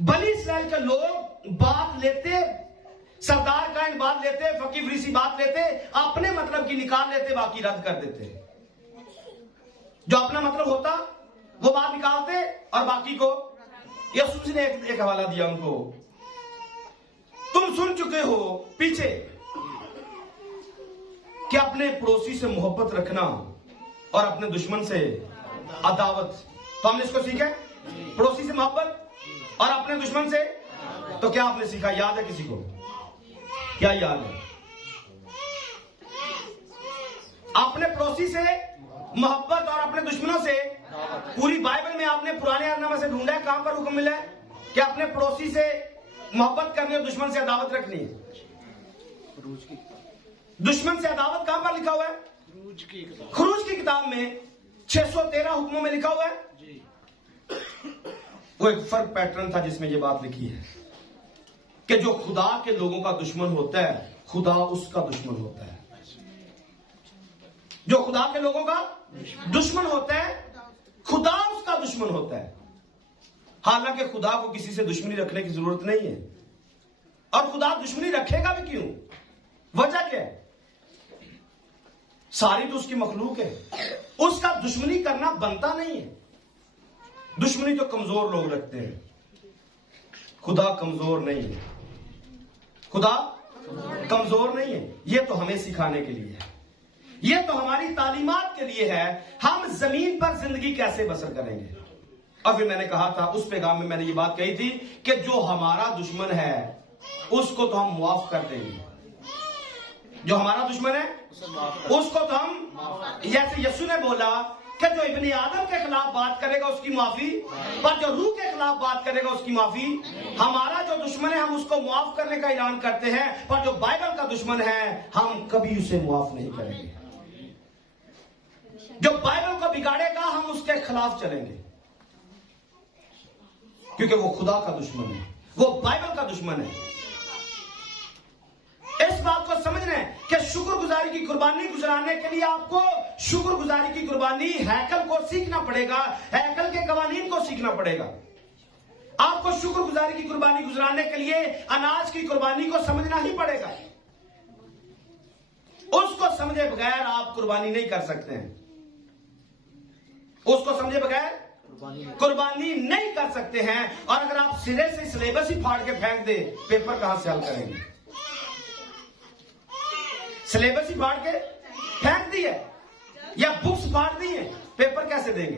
बनी इस्राएल के लोग बात लेते, सरदार कायन बात लेते, फकीर फरीसी बात लेते, अपने मतलब की निकाल लेते, बाकी रद्द कर देते। जो अपना मतलब होता वो बात निकालते और बाकी को। यीशु ने एक हवाला दिया उनको, तुम सुन चुके हो पीछे कि अपने पड़ोसी से मोहब्बत रखना और अपने दुश्मन से अदावत। तो हमने इसको सीखा, पड़ोसी से मोहब्बत और अपने दुश्मन से। तो क्या आपने सीखा, याद है किसी को? क्या याद है? अपने पड़ोसी से मोहब्बत और अपने दुश्मनों से। पूरी बाइबल में आपने पुराने अहदनामे से ढूंढा है कहां पर हुक्म मिला है कि अपने पड़ोसी से मोहब्बत करनी और दुश्मन से अदावत रखनी है? दुश्मन से अदावत कहां पर लिखा हुआ है? खरूज की किताब में 613 हुक्मों में लिखा हुआ है। वो एक फर्क पैटर्न था जिसमें ये बात लिखी है कि जो खुदा के लोगों का दुश्मन होता है, खुदा उसका दुश्मन होता है। जो खुदा के लोगों का दुश्मन होता है, खुदा उसका दुश्मन होता है। हालांकि खुदा को किसी से दुश्मनी रखने की जरूरत नहीं है, और खुदा दुश्मनी रखेगा भी क्यों? वजह क्या है? सारी तो उसकी मखलूक है, उसका दुश्मनी करना बनता नहीं है। दुश्मनी तो कमजोर लोग रखते हैं, खुदा कमजोर नहीं है। खुदा कमजोर नहीं है। ये तो हमें सिखाने के लिए है, ये तो हमारी तालीमात के लिए है, हम जमीन पर जिंदगी कैसे बसर करेंगे। और फिर मैंने कहा था, उस पैगाम में मैंने ये बात कही थी कि जो हमारा दुश्मन है उसको तो हम मुआफ कर देंगे। जो हमारा दुश्मन है उसको तो हम, जैसे यीशु ने बोला कि जो इब्ने आदम के खिलाफ बात करेगा उसकी माफी, पर जो रूह के खिलाफ बात करेगा उसकी माफी। हमारा जो दुश्मन है हम उसको मुआफ करने का ऐलान करते हैं, पर जो बाइबल का दुश्मन है हम कभी उसे मुआफ नहीं करेंगे। जो बाइबल को बिगाड़ेगा हम उसके खिलाफ चलेंगे, क्योंकि वो खुदा का दुश्मन है, वो बाइबल का दुश्मन है। इस बात को समझना है कि शुक्रगुजारी की कुर्बानी गुजराने के लिए आपको शुक्रगुजारी की कुर्बानी हैकल को सीखना पड़ेगा, हैकल के कवानीन को सीखना पड़ेगा। आपको शुक्रगुजारी की कुर्बानी गुजराने के लिए अनाज की कुर्बानी को समझना ही पड़ेगा। उसको समझे बगैर आप कुर्बानी नहीं कर सकते हैं। उसको समझे बगैर कुर्बानी नहीं कर सकते हैं। और अगर आप सिरे से सिलेबस ही फाड़ के फेंक दे, पेपर कहां से हल करेंगे? सिलेबस ही फाड़ के फेंक दिए या बुक्स फाड़ दी है, पेपर कैसे देंगे?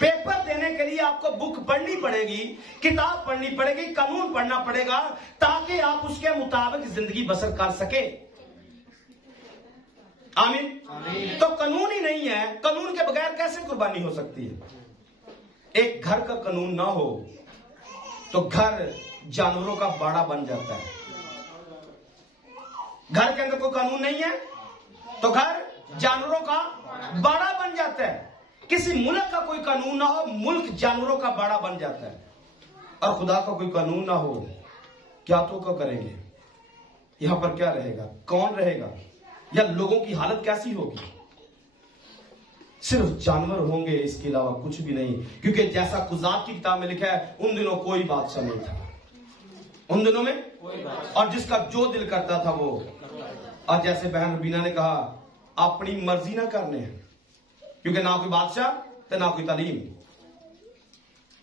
पेपर देने के लिए आपको बुक पढ़नी पड़ेगी, किताब पढ़नी पड़ेगी, कानून पढ़ना पड़ेगा, ताकि आप उसके मुताबिक जिंदगी बसर कर सके। आमीन। तो कानून ही नहीं है, कानून के बगैर कैसे कुर्बानी हो सकती है? एक घर का कानून ना हो तो घर जानवरों का बाड़ा बन जाता है। घर के अंदर कोई कानून नहीं है तो घर जानवरों का बाड़ा बन जाता है। किसी मुल्क का कोई कानून ना हो, मुल्क जानवरों का बाड़ा बन जाता है। और खुदा का कोई कानून ना हो, क्या तो क्या करेंगे? यहां पर क्या रहेगा, कौन रहेगा, या लोगों की हालत कैसी होगी? सिर्फ जानवर होंगे, इसके अलावा कुछ भी नहीं। क्योंकि जैसा कुज़ात की किताब में लिखा है, उन दिनों कोई बादशाह नहीं था, उन दिनों में, और जिसका जो दिल करता था वो। और जैसे बहन रबीना ने कहा, अपनी मर्जी ना करने, क्योंकि ना कोई बादशाह तो ना कोई तालीम,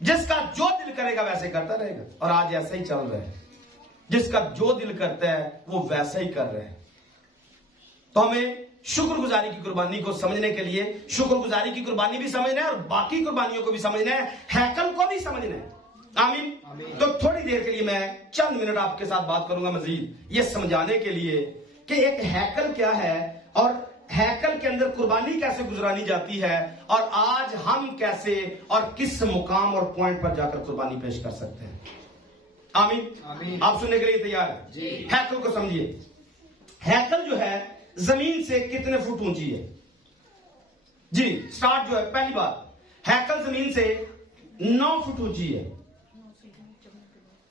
जिसका जो दिल करेगा वैसे करता रहेगा। और आज ऐसा ही चल रहा है, जिसका जो दिल करता है वो वैसा ही कर रहे हैं। तो हमें शुक्रगुजारी की कुर्बानी को समझने के लिए शुक्रगुजारी की कुर्बानी भी समझना है और बाकी कुर्बानियों को भी समझना है, हैकल को भी समझना है। आमीन। तो थोड़ी देर के लिए मैं चंद मिनट आपके साथ बात करूंगा मजीद, ये समझाने के लिए कि एक हैकल क्या है और हैकल के अंदर कुर्बानी कैसे गुजरानी जाती है, और आज हम कैसे और किस मुकाम और पॉइंट पर जाकर कुर्बानी पेश कर सकते हैं। आमीन। आप सुनने के लिए तैयार है? हैकल को समझिए। हैकल जो है जमीन से कितने फुट ऊंची है? जी, स्टार्ट जो है, पहली बात, हैकल जमीन से 9 फुट ऊंची है।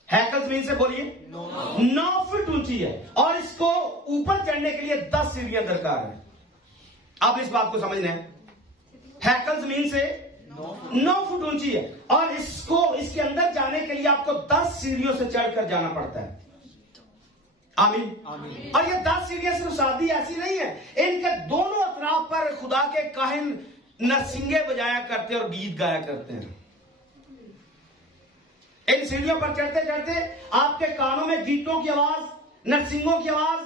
हैकल जमीन से बोलिए 9 फुट ऊंची है, और इसको ऊपर चढ़ने के लिए 10 सीढ़ियां दरकार है। आप इस बात को समझना है, हैकल जमीन से 9 फुट ऊंची है, और इसके अंदर जाने के लिए आपको 10 सीढ़ियों से चढ़कर जाना पड़ता है। आमीन। और ये 10 सीढ़ियां सिर्फ सादी ऐसी नहीं है, इनके दोनों अतराफ पर खुदा के काहिन नरसिंगे बजाया करते और गीत गाया करते हैं। इन सीढ़ियों पर चढ़ते चढ़ते आपके कानों में गीतों की आवाज, नरसिंगों की आवाज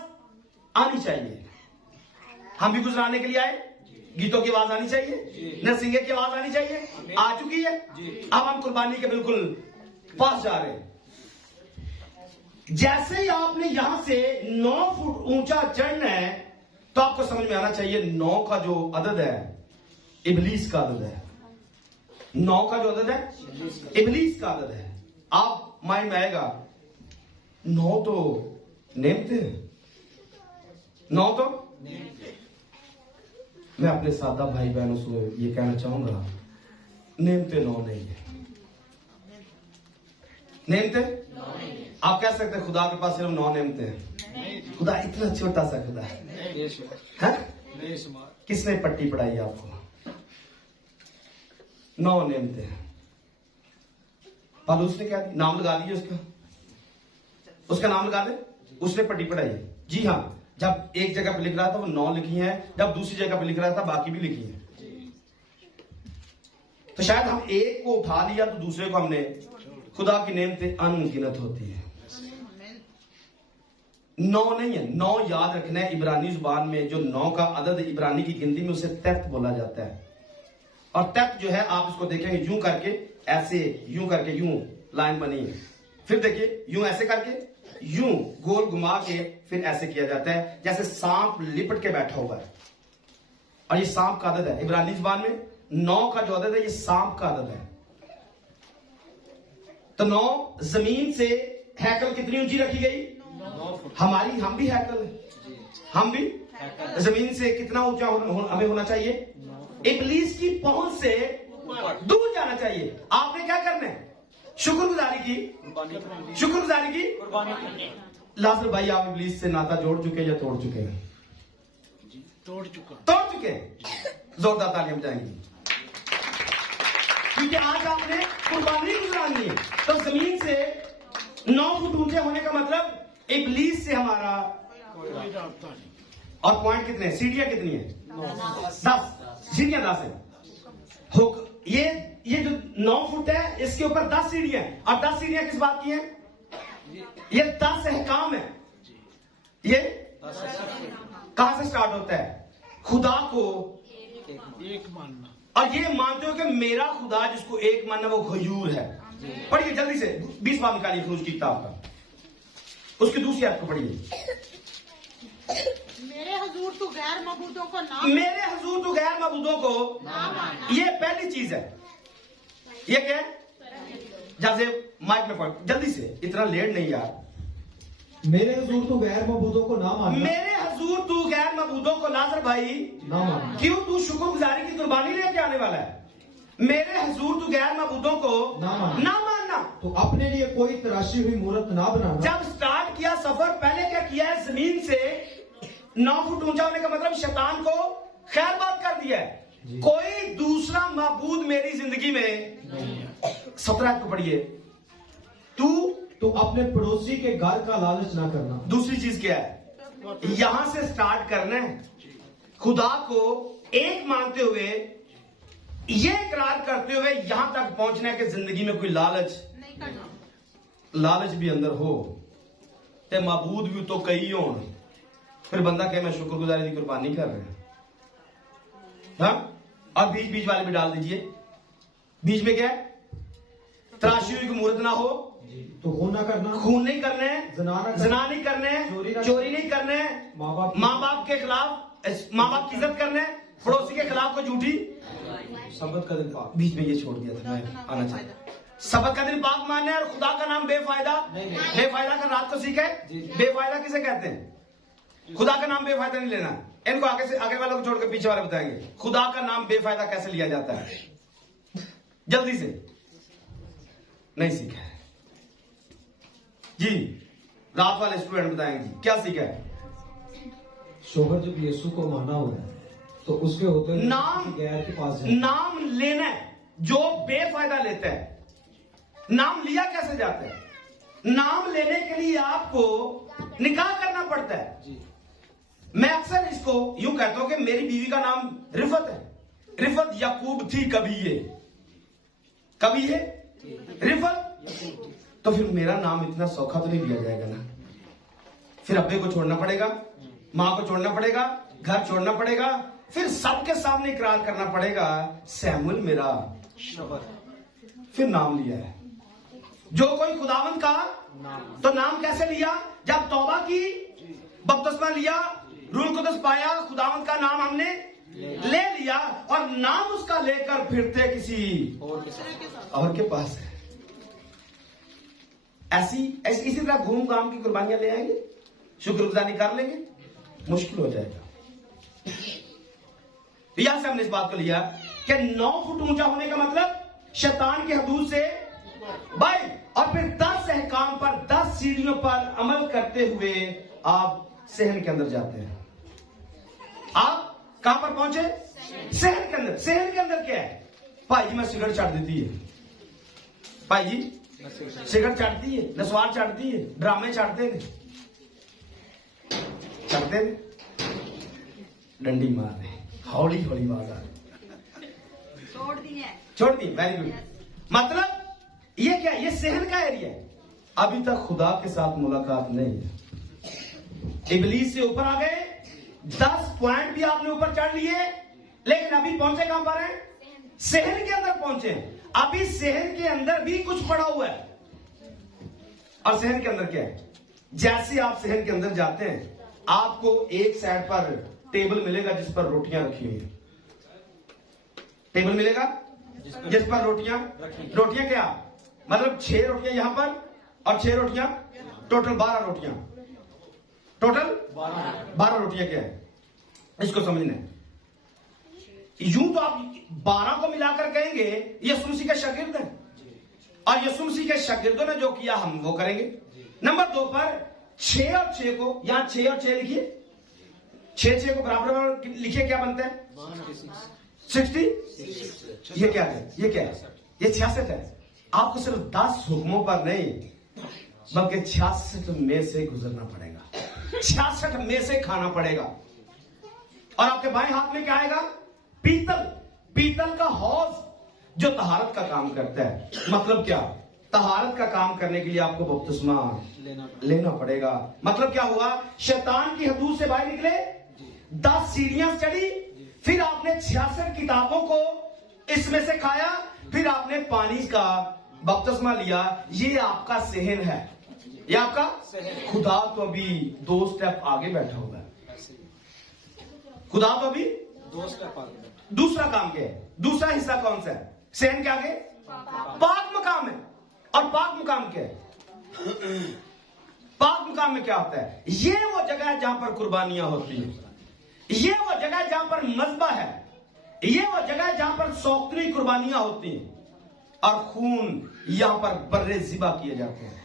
आनी चाहिए। हम भी गुजराने के लिए आए, गीतों की आवाज आनी चाहिए, नरसिंगे की आवाज आनी चाहिए, आ चुकी है। अब हम कुर्बानी के बिल्कुल पास जा रहे हैं। जैसे ही आपने यहां से 9 फुट ऊंचा चढ़ना है, तो आपको समझ में आना चाहिए 9 का जो अदद है इबलीस का अदद है। 9 का जो अदद है इबलीस का अदद है। आप माइंड में आएगा 9 तो नेमते हैं, 9 तो मैं अपने सादा भाई बहनों से ये कहना चाहूंगा, नेमते 9 नहीं है। नेमते आप कह सकते हैं खुदा के पास सिर्फ 9 नेमते हैं। खुदा इतना छोटा सा खुदा है? किसने पट्टी पढ़ाई आपको? 9 नेमते हैं। पालूस ने क्या नाम लगा दिया उसका नाम लगा दे, उसने पट्टी पढ़ाई। जी हाँ, जब एक जगह पे लिख रहा था वो 9 लिखी है, जब दूसरी जगह पे लिख रहा था बाकी भी लिखी है। तो शायद हम एक को उठा लिया तो दूसरे को हमने, खुदा की नेमतें अनगिनत होती है। 9 नहीं है, 9 याद रखना है। इब्रानी जुबान में जो 9 का अदद इब्रानी की गिनती में उसे तैत बोला जाता है। और तैत जो है आप इसको देखेंगे यूं करके, ऐसे यूं करके, यूं लाइन बनी है, फिर देखिए यूं ऐसे करके, यूं गोल घुमा के फिर ऐसे किया जाता है, जैसे सांप लिपट के बैठा हुआ है। और ये सांप का अदद है इब्रानी जुबान में। 9 का जो अदद है ये सांप का अदद है। तो 9 जमीन से हैकल कितनी ऊंची रखी गई? हम भी हैकल है, हम भी जमीन से कितना ऊंचा हमें होना चाहिए? इब्लीस की पहुंच से दूर जाना चाहिए। आपने क्या करना है? शुक्रगुजारी की लाजर भाई, आप इब्लीस से नाता जोड़ चुके या तोड़ चुके हैं? तोड़ चुके जोरदार तालियां बजाएंगे, क्योंकि आज आपने कुर्बानी गुजरानी है। तो जमीन से 9 फुट ऊंचे होने का मतलब इब्लीस से हमारा कोई रास्ता नहीं। और पॉइंट कितने, सीढ़ियां कितनी है? 10 सीढ़ियां 10 है। ये जो 9 फुट है इसके ऊपर 10 सीढ़ियां हैं। और 10 सीढ़ियां किस बात की हैं? ये 10 अहकाम है। ये कहां से स्टार्ट होता है? खुदा को एक मानना, और ये मानते हो कि मेरा खुदा जिसको एक मानना वो गयूर है। पढ़िए जल्दी से 20 बार निकालिए खरूज की किताब का, उसकी दूसरी आयत को पढ़िए। मेरे हुजूर तू गैर मबूदों को ना मानना। ये पहली चीज है। ये क्या है? जैसे माइक में पढ़ जल्दी से, इतना लेट नहीं यार। मेरे हुजूर तू गैर मबूदों को ना मानना। मेरे हुजूर तू गैर मबूदों को, लाजर भाई ना मानना। क्यों? तू शुक्रगुजारी की कुर्बानी लेके आने वाला है। मेरे हुजूर तू गैर मबूदों को ना मानना। ना मानना। तो अपने लिए कोई तराशी हुई मूर्त ना बनाना। जब स्टार्ट स्टार्ट किया सफर, पहले क्या किया है, जमीन से 9 फुट ऊंचा होने का मतलब शैतान को खैर बात कर दिया है। कोई दूसरा माबूद मेरी जिंदगी में 17 को पढ़िए, तू अपने पड़ोसी के घर का लालच ना करना। दूसरी चीज क्या है, यहां से स्टार्ट करना है, खुदा को एक मानते हुए, ये इकरार करते हुए यहां तक पहुंचना है कि जिंदगी में कोई लालच नहीं करना। लालच भी अंदर हो ते माबूद भी तो कई हो, फिर बंदा कहे मैं शुक्रगुजारी की कुर्बानी कर रहे हैं। हाँ, अब बीच बीच वाले भी डाल दीजिए। बीच में क्या है, तराशी हुई की मूर्त ना हो, तो खून ना करना, खून नहीं करने हैं, जना नहीं करने हैं, चोरी नहीं करने हैं, माँ बाप के खिलाफ, माँ बाप की इज्जत करने हैं, पड़ोसी के खिलाफ को झूठी। सबत का दिन पाक। बीच में ये छोड़ दिया था, मैं आना चाहता। सबत का दिन पाक मानना है और खुदा का नाम बेफायदा। बेफायदा का रात को सीखे, बेफायदा किसे कहते हैं? खुदा का नाम बेफायदा नहीं लेना। इनको आगे से आगे वालों को छोड़कर पीछे वाले बताएंगे खुदा का नाम बेफायदा कैसे लिया जाता है। जल्दी से नहीं सीखा है जी, रात वाले स्टूडेंट बताएंगे जी क्या सीखा है। शोहर जब यीशु को माना हुआ है तो उसके होते हुए नाम गैर के पास जाए। नाम लेना है जो बेफायदा लेता है। नाम लिया कैसे जाता है? नाम लेने के लिए आपको निकाह करना पड़ता है जी। मैं अक्सर इसको यूं कहता हूं कि मेरी बीवी का नाम रिफत है। रिफत याकूब थी, कभी ये रिफत, तो फिर मेरा नाम इतना सौखा तो नहीं दिया जाएगा ना। फिर अब्बे को छोड़ना पड़ेगा, माँ को छोड़ना पड़ेगा, घर छोड़ना पड़ेगा, फिर सबके सामने इकरार करना पड़ेगा सैमुअल मेरा फिर नाम लिया है। जो कोई खुदावंद का तो नाम कैसे लिया? जब तौबा की, बपतिस्मा लिया, रूह कुदस पाया, खुदावंद का नाम हमने ले लिया और नाम उसका लेकर फिरते किसी और के पास है। इसी तरह घूम घाम की कुर्बानियां ले आएंगे, शुक्रगुजारी कर लेंगे, मुश्किल हो जाएगा। यहां से हमने इस बात को लिया कि 9 फुट ऊंचा होने का मतलब शैतान के हदूद से बाई, और फिर 10 अहकाम पर 10 सीढ़ियों पर अमल करते हुए आप सहन के अंदर जाते हैं। आप कहां पर पहुंचे? सहन के अंदर। सहन के अंदर क्या है? भाई जी मैं सिगरेट छाड़ देती है, भाई जी सिगरेट छाड़ती है, नस्वार छाड़ती है, ड्रामे छाड़ते हैं, डंडी मार रहे, हौली हौली आवाज आ रही, छोड़ दी। Very good. मतलब ये क्या? ये सहन का एरिया है। अभी तक खुदा के साथ मुलाकात नहीं है। इबलीस से ऊपर आ गए, 10 पॉइंट भी आपने ऊपर चढ़ लिए, लेकिन अभी पहुंचे कहां पर हैं? सहन के अंदर पहुंचे। अभी सहन के अंदर भी कुछ पड़ा हुआ है। और सहन के अंदर क्या है? जैसे आप सहन के अंदर जाते हैं, आपको एक साइड पर टेबल मिलेगा जिस पर रोटियां रखी हुई। टेबल मिलेगा जिस पर रोटियां क्या मतलब 6 रोटियां यहां पर और 6 रोटियां, टोटल 12 रोटियां। टोटल 12 रोटियां क्या है इसको समझना है। यूं तो आप 12 को मिलाकर कहेंगे यीशु मसीह के शागिर्द हैं, और यीशु मसीह के शागिर्दों ने जो किया हम वो करेंगे। नंबर 2 पर 6 और 6 को, यहां 6 और 6 लिखिए, 6 को बराबर लिखिए, क्या बनता है? 60। ये क्या है? ये 66 है। आपको सिर्फ 10 हुक्मों पर नहीं बल्कि 66 में से गुजरना पड़ेगा, 66 में से खाना पड़ेगा। और आपके बाएं हाथ में क्या आएगा? पीतल का हौज जो तहारत का काम करता है। मतलब क्या? तहारत का काम करने के लिए आपको बपतिस्मा लेना पड़ेगा। मतलब क्या हुआ? शैतान की हदूद से बाहर निकले, 10 सीढ़ियां चढ़ी, फिर आपने 66 किताबों को इसमें से खाया, फिर आपने पानी का बपतिस्मा लिया। ये आपका सहन है, ये आपका खुदा तो अभी 2 स्टेप आगे बैठा हुआ है। खुदा तो अभी 2 स्टेप आगे। दूसरा काम क्या है? दूसरा हिस्सा कौन सा है? सहन के आगे पाक मकाम है। और पाक मकाम क्या है? पाक मकाम में क्या होता है? ये वो जगह है जहां पर कुर्बानियां होती हैं, ये वो जगह है जहां पर मज़बा है, ये वो जगह है जहां पर सौक्तनी कुर्बानियां होती हैं, और खून यहां पर बर्रे ज़िबा किए जाते हैं।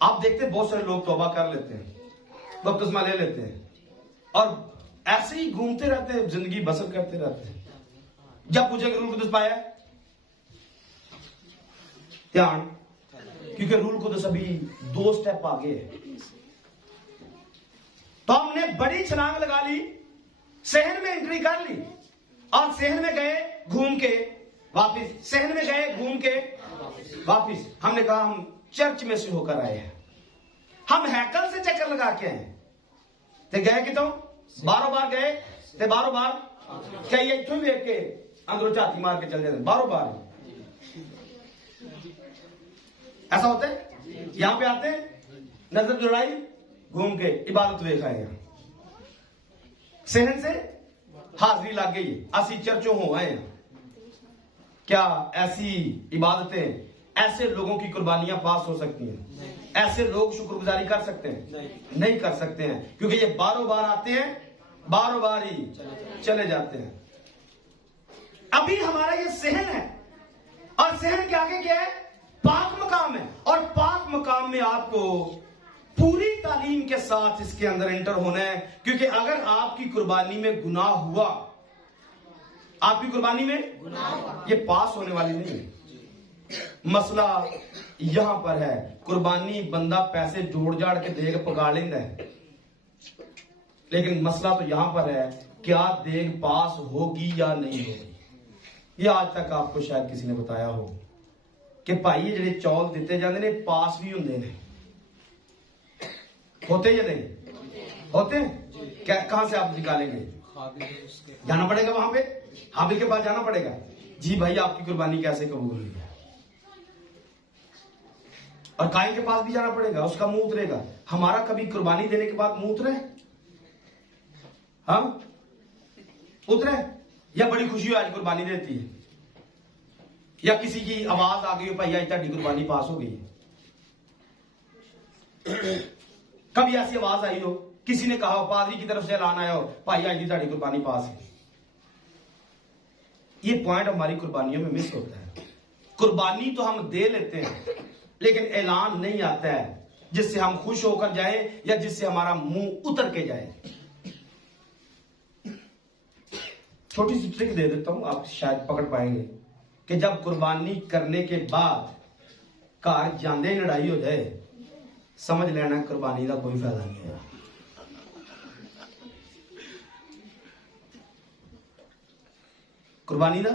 आप देखते हैं बहुत सारे लोग तौबा कर लेते हैं, बपतिस्मा ले लेते हैं और ऐसे ही घूमते रहते हैं, जिंदगी बसर करते रहते हैं। जब पूछेंगे रूल कुदस पाया, ध्यान, क्योंकि रूल कुदस अभी 2 स्टेप आगे है। तो हमने बड़ी छलांग लगा ली, सहन में एंट्री कर ली और सहन में गए घूम के वापिस, सहन में गए घूम के वापिस। हमने कहा हम चर्च में से होकर आए हैं, हम हैकल से चक्कर लगा के आए। ते गए कि तो 12 बार गए, ते 12 बार क्या ये इतों देख के अंदरों झाती मार के चल जाते 12 बार। ऐसा होता है? यहां पे आते हैं, नजर जुड़ाई, घूम के इबादत वेख आए हैं, सहन से हाजरी लग गई, असी चर्चों हो आए हैं। क्या ऐसी इबादतें, ऐसे लोगों की कुर्बानियां पास हो सकती हैं? ऐसे लोग शुक्रगुजारी कर सकते हैं? नहीं कर सकते हैं, क्योंकि ये 12 बार आते हैं, 12 बार ही चले जाते हैं। अभी हमारा ये सहन है, और सहन के आगे क्या है? पाक मकाम है। और पाक मकाम में आपको पूरी तालीम के साथ इसके अंदर एंटर होना है, क्योंकि अगर आपकी कुर्बानी में गुनाह हुआ, आपकी कुर्बानी में ये पास होने वाली नहीं है। मसला यहां पर है, कुर्बानी बंदा पैसे जोड़ जाड़ के देख पका लेता है, लेकिन मसला तो यहां पर है, क्या देख पास होगी या नहीं होगी। ये आज तक आपको शायद किसी ने बताया हो कि भाई ये ਜਿਹੜੇ चौल दिते जाते ने पास भी होंगे ने, होते या नहीं होते? क्या कहां से आप निकालेंगे? जाना पड़ेगा वहां पे, हाबिल के पास जाना पड़ेगा, जी भाई आपकी कुर्बानी कैसे कबूल हुई है। और काइन के पास भी जाना पड़ेगा, उसका मुंह उतरेगा। हमारा कभी कुर्बानी देने के बाद मुंह उतरे? हाँ उतरे? या बड़ी खुशी आज कुर्बानी देती है, या किसी की आवाज आ गई हो भाई आज ताड़ी कुर्बानी पास हो गई है। कभी ऐसी आवाज आई हो, किसी ने कहा हो, पादरी की तरफ से ऐलान आया हो, भाई आज की ताड़ी कुर्बानी पास है। ये पॉइंट हमारी कुर्बानियों में मिस होता है। कुर्बानी तो हम दे लेते हैं, लेकिन ऐलान नहीं आता है जिससे हम खुश होकर जाएं या जिससे हमारा मुंह उतर के जाए। छोटी सी ट्रिक दे देता हूं, आप शायद पकड़ पाएंगे कि जब कुर्बानी करने के बाद घर जाते लड़ाई हो जाए, समझ लेना कुर्बानी का कोई फायदा नहीं है। कुर्बानी का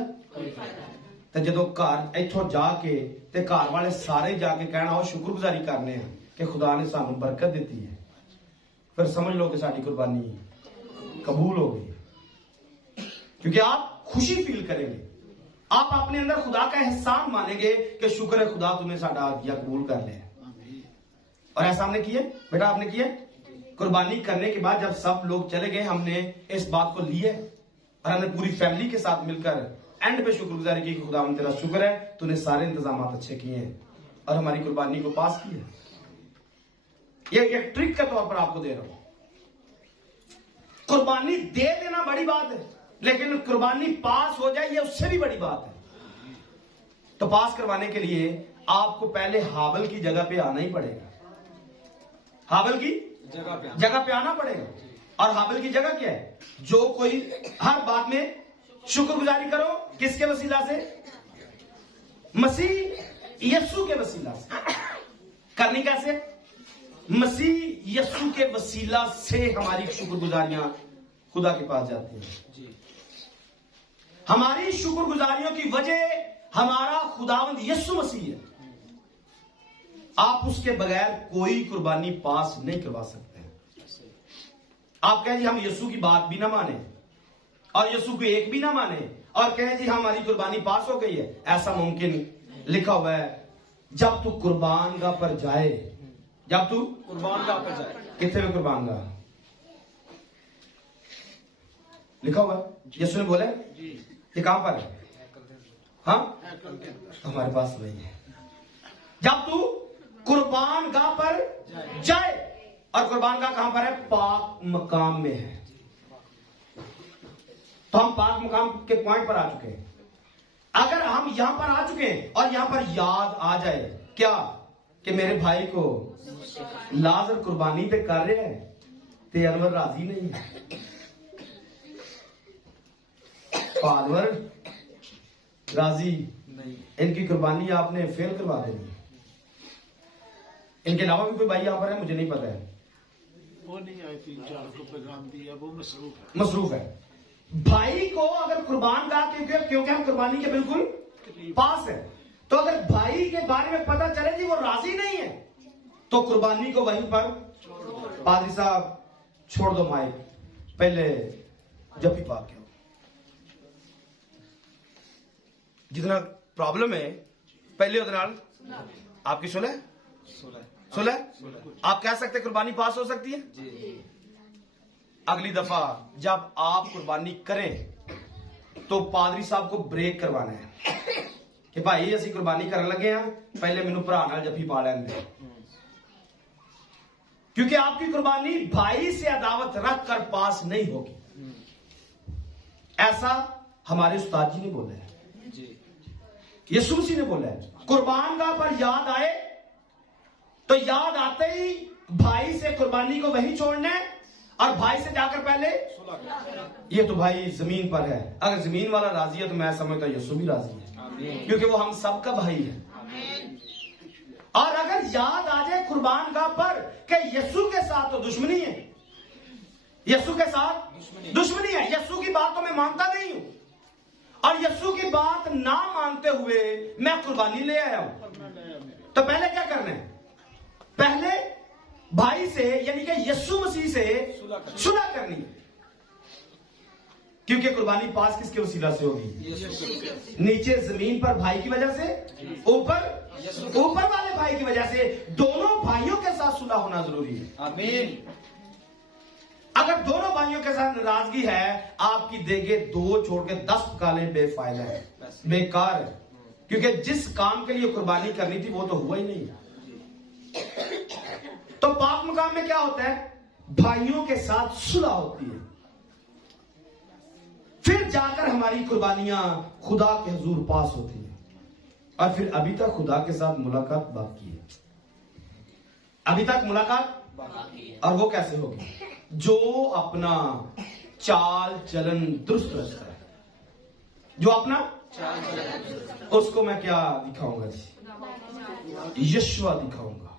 तो जो घर इथों जाके ते घर वाले सारे जाके कहना हो शुक्रगुजारी करने हैं कि खुदा ने सानू बरकत दी है, फिर समझ लो कि साडी कुर्बानी कबूल हो गई, क्योंकि आप खुशी फील करेंगे, आप अपने अंदर खुदा का एहसान मानेंगे कि शुक्र है खुदा तूने साडा दिया कबूल कर लिया। और ऐसा हमने किया बेटा, आपने किया। कुर्बानी करने के बाद जब सब लोग चले गए, हमने इस बात को लिए और हमने पूरी फैमिली के साथ मिलकर एंड पे शुक्रगुजारी की कि खुदा तेरा शुक्र है, तूने सारे इंतजाम अच्छे किए हैं और हमारी कुर्बानी को पास किया। ये एक ट्रिक के तौर पर आपको दे रहा हूं। कुर्बानी दे देना बड़ी बात है, लेकिन कुर्बानी पास हो जाए ये उससे भी बड़ी बात है। तो पास करवाने के लिए आपको पहले हाबिल की जगह पे आना ही पड़ेगा। हाबिल की जगह पे आना पड़ेगा। और हाबिल की जगह क्या है? जो कोई हर बात में शुक्रगुजारी करो, किसके वसीला से? मसीह यीशु के वसीला से। करनी कैसे? मसीह यीशु के वसीला से हमारी शुक्रगुजारियां खुदा के पास जाती हैं। हमारी शुक्रगुजारियों की वजह हमारा खुदावंद यीशु मसीह है। आप उसके बगैर कोई कुर्बानी पास नहीं करवा सकते। आप कहें जी हम यीशु की बात भी ना माने और यीशु को एक भी ना माने और कहें जी हमारी कुर्बानी पास हो गई है, ऐसा मुमकिन? लिखा हुआ है जब तू कुर्बान गाह पर जाए, जब तू कुर्बान गाह पर जाए। कितने में कुर्बान गाह लिखा हुआ है? यीशु ने बोला ये कहां पर है? हाँ हमारे पास नहीं है। जब तू कुर्बान गाह पर जाए, और कुर्बान गाह कहां पर है? पाक मकाम में है। तो हम पाक मकाम के पॉइंट पर आ चुके हैं। अगर हम यहां पर आ चुके हैं और यहां पर याद आ जाए क्या कि मेरे भाई को लाजर कुर्बानी पे कर रहे हैं ते अनवर राजी नहीं है। अनवर राजी नहीं, इनकी कुर्बानी आपने फेल करवा देनी। इनके अलावा भी कोई भाई यहाँ पर है, मुझे नहीं पता है। वो नहीं आए 3-4 को पैगाम दिया, वो मसरूफ है। मसरूफ है। भाई को अगर कुर्बान का, क्योंकि हम कुर्बानी के बिल्कुल पास है, तो अगर भाई के बारे में पता चले जी वो राजी नहीं है, तो कुर्बानी को वहीं पर पादरी साहब छोड़ दो माइक, पहले जफ्फी पाक के जितना प्रॉब्लम है पहले उतना आपकी सुलह आप कह सकते कुर्बानी पास हो सकती है जी। अगली दफा जब आप कुर्बानी करें तो पादरी साहब को ब्रेक करवाना है कि भाई असि कुर्बानी करने लगे हैं, पहले मैनू भरा नाल जफ्फी पा लैन दे, क्योंकि आपकी कुर्बानी भाई से अदावत रख कर पास नहीं होगी। ऐसा हमारे उस्ताद जी ने बोला है, यीशु मसीह ने बोला है। कुर्बान गाह पर याद आए तो याद आते ही भाई से कुर्बानी को वहीं छोड़ना है और भाई से जाकर पहले ये तो भाई जमीन पर है, अगर जमीन वाला राजी है तो मैं समझता हूं यीशु भी राजी है, क्योंकि वो हम सबका भाई है। और अगर याद आ जाए कुर्बान गाह पर कि यीशु के साथ तो दुश्मनी है, यीशु के साथ दुश्मनी है, यीशु की बात तो मैं मानता नहीं हूं और यीशु की बात ना मानते हुए मैं कुर्बानी ले आया हूं, तो पहले क्या करना है? पहले भाई से यानी कि यीशु मसीह से सुलह करनी है, क्योंकि कुर्बानी पास किसके वसीला से होगी? नीचे जमीन पर भाई की वजह से, ऊपर वाले भाई की वजह से। दोनों भाइयों के साथ सुलह होना जरूरी है। आमीन। अगर दोनों भाइयों के साथ नाराजगी है, आपकी देगे 2 छोड़ के 10 पकाले बेफायदा है, बेकार है, क्योंकि जिस काम के लिए कुर्बानी करनी थी वो तो हुआ ही नहीं। तो पाक मकाम में क्या होता है? भाइयों के साथ सुलह होती है, फिर जाकर हमारी कुर्बानियां खुदा के हुजूर पास होती है। और फिर अभी तक खुदा के साथ मुलाकात बाकी है, अभी तक मुलाकात बाकी है। और वो कैसे होगी? जो अपना चाल चलन दुरुस्त रखता है, जो अपना उसको मैं क्या दिखाऊंगा जी? यशवा दिखाऊंगा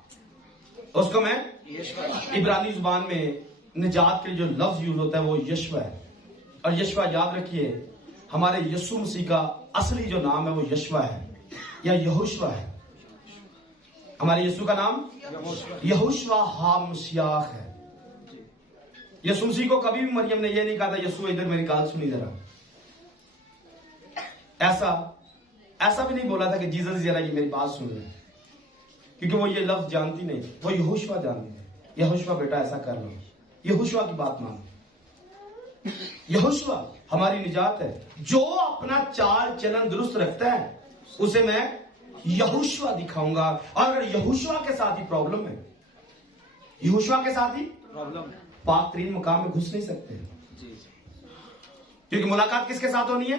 उसको मैं। इब्रानी जुबान में निजात के लिए जो लफ्ज यूज होता है वो यशवा है। और यशवा याद रखिए, हमारे यीशु मसीह का असली जो नाम है वो यशवा है या यहोशवा है। हमारे यीशु का नाम यहोशवा हा मसीह है। यीशु मसीह को कभी भी मरियम ने यह नहीं कहा था यीशु इधर मेरी गाल सुनी जरा, ऐसा भी नहीं बोला था कि जीसस जरा ये मेरी बात सुन ले, क्योंकि वो ये लफ्ज जानती नहीं, वो यहोशवा जानती है। यहोशवा बेटा ऐसा कर लो, यहोशवा की बात मानो। यहोशवा हमारी निजात है। जो अपना चाल चलन दुरुस्त रखता है उसे मैं यहोशवा दिखाऊंगा। और अगर यहोशवा के साथ ही प्रॉब्लम है, यहोशवा के साथ ही प्रॉब्लम, पाक तरीन मुकाम में घुस नहीं सकते, क्योंकि मुलाकात किसके साथ होनी है?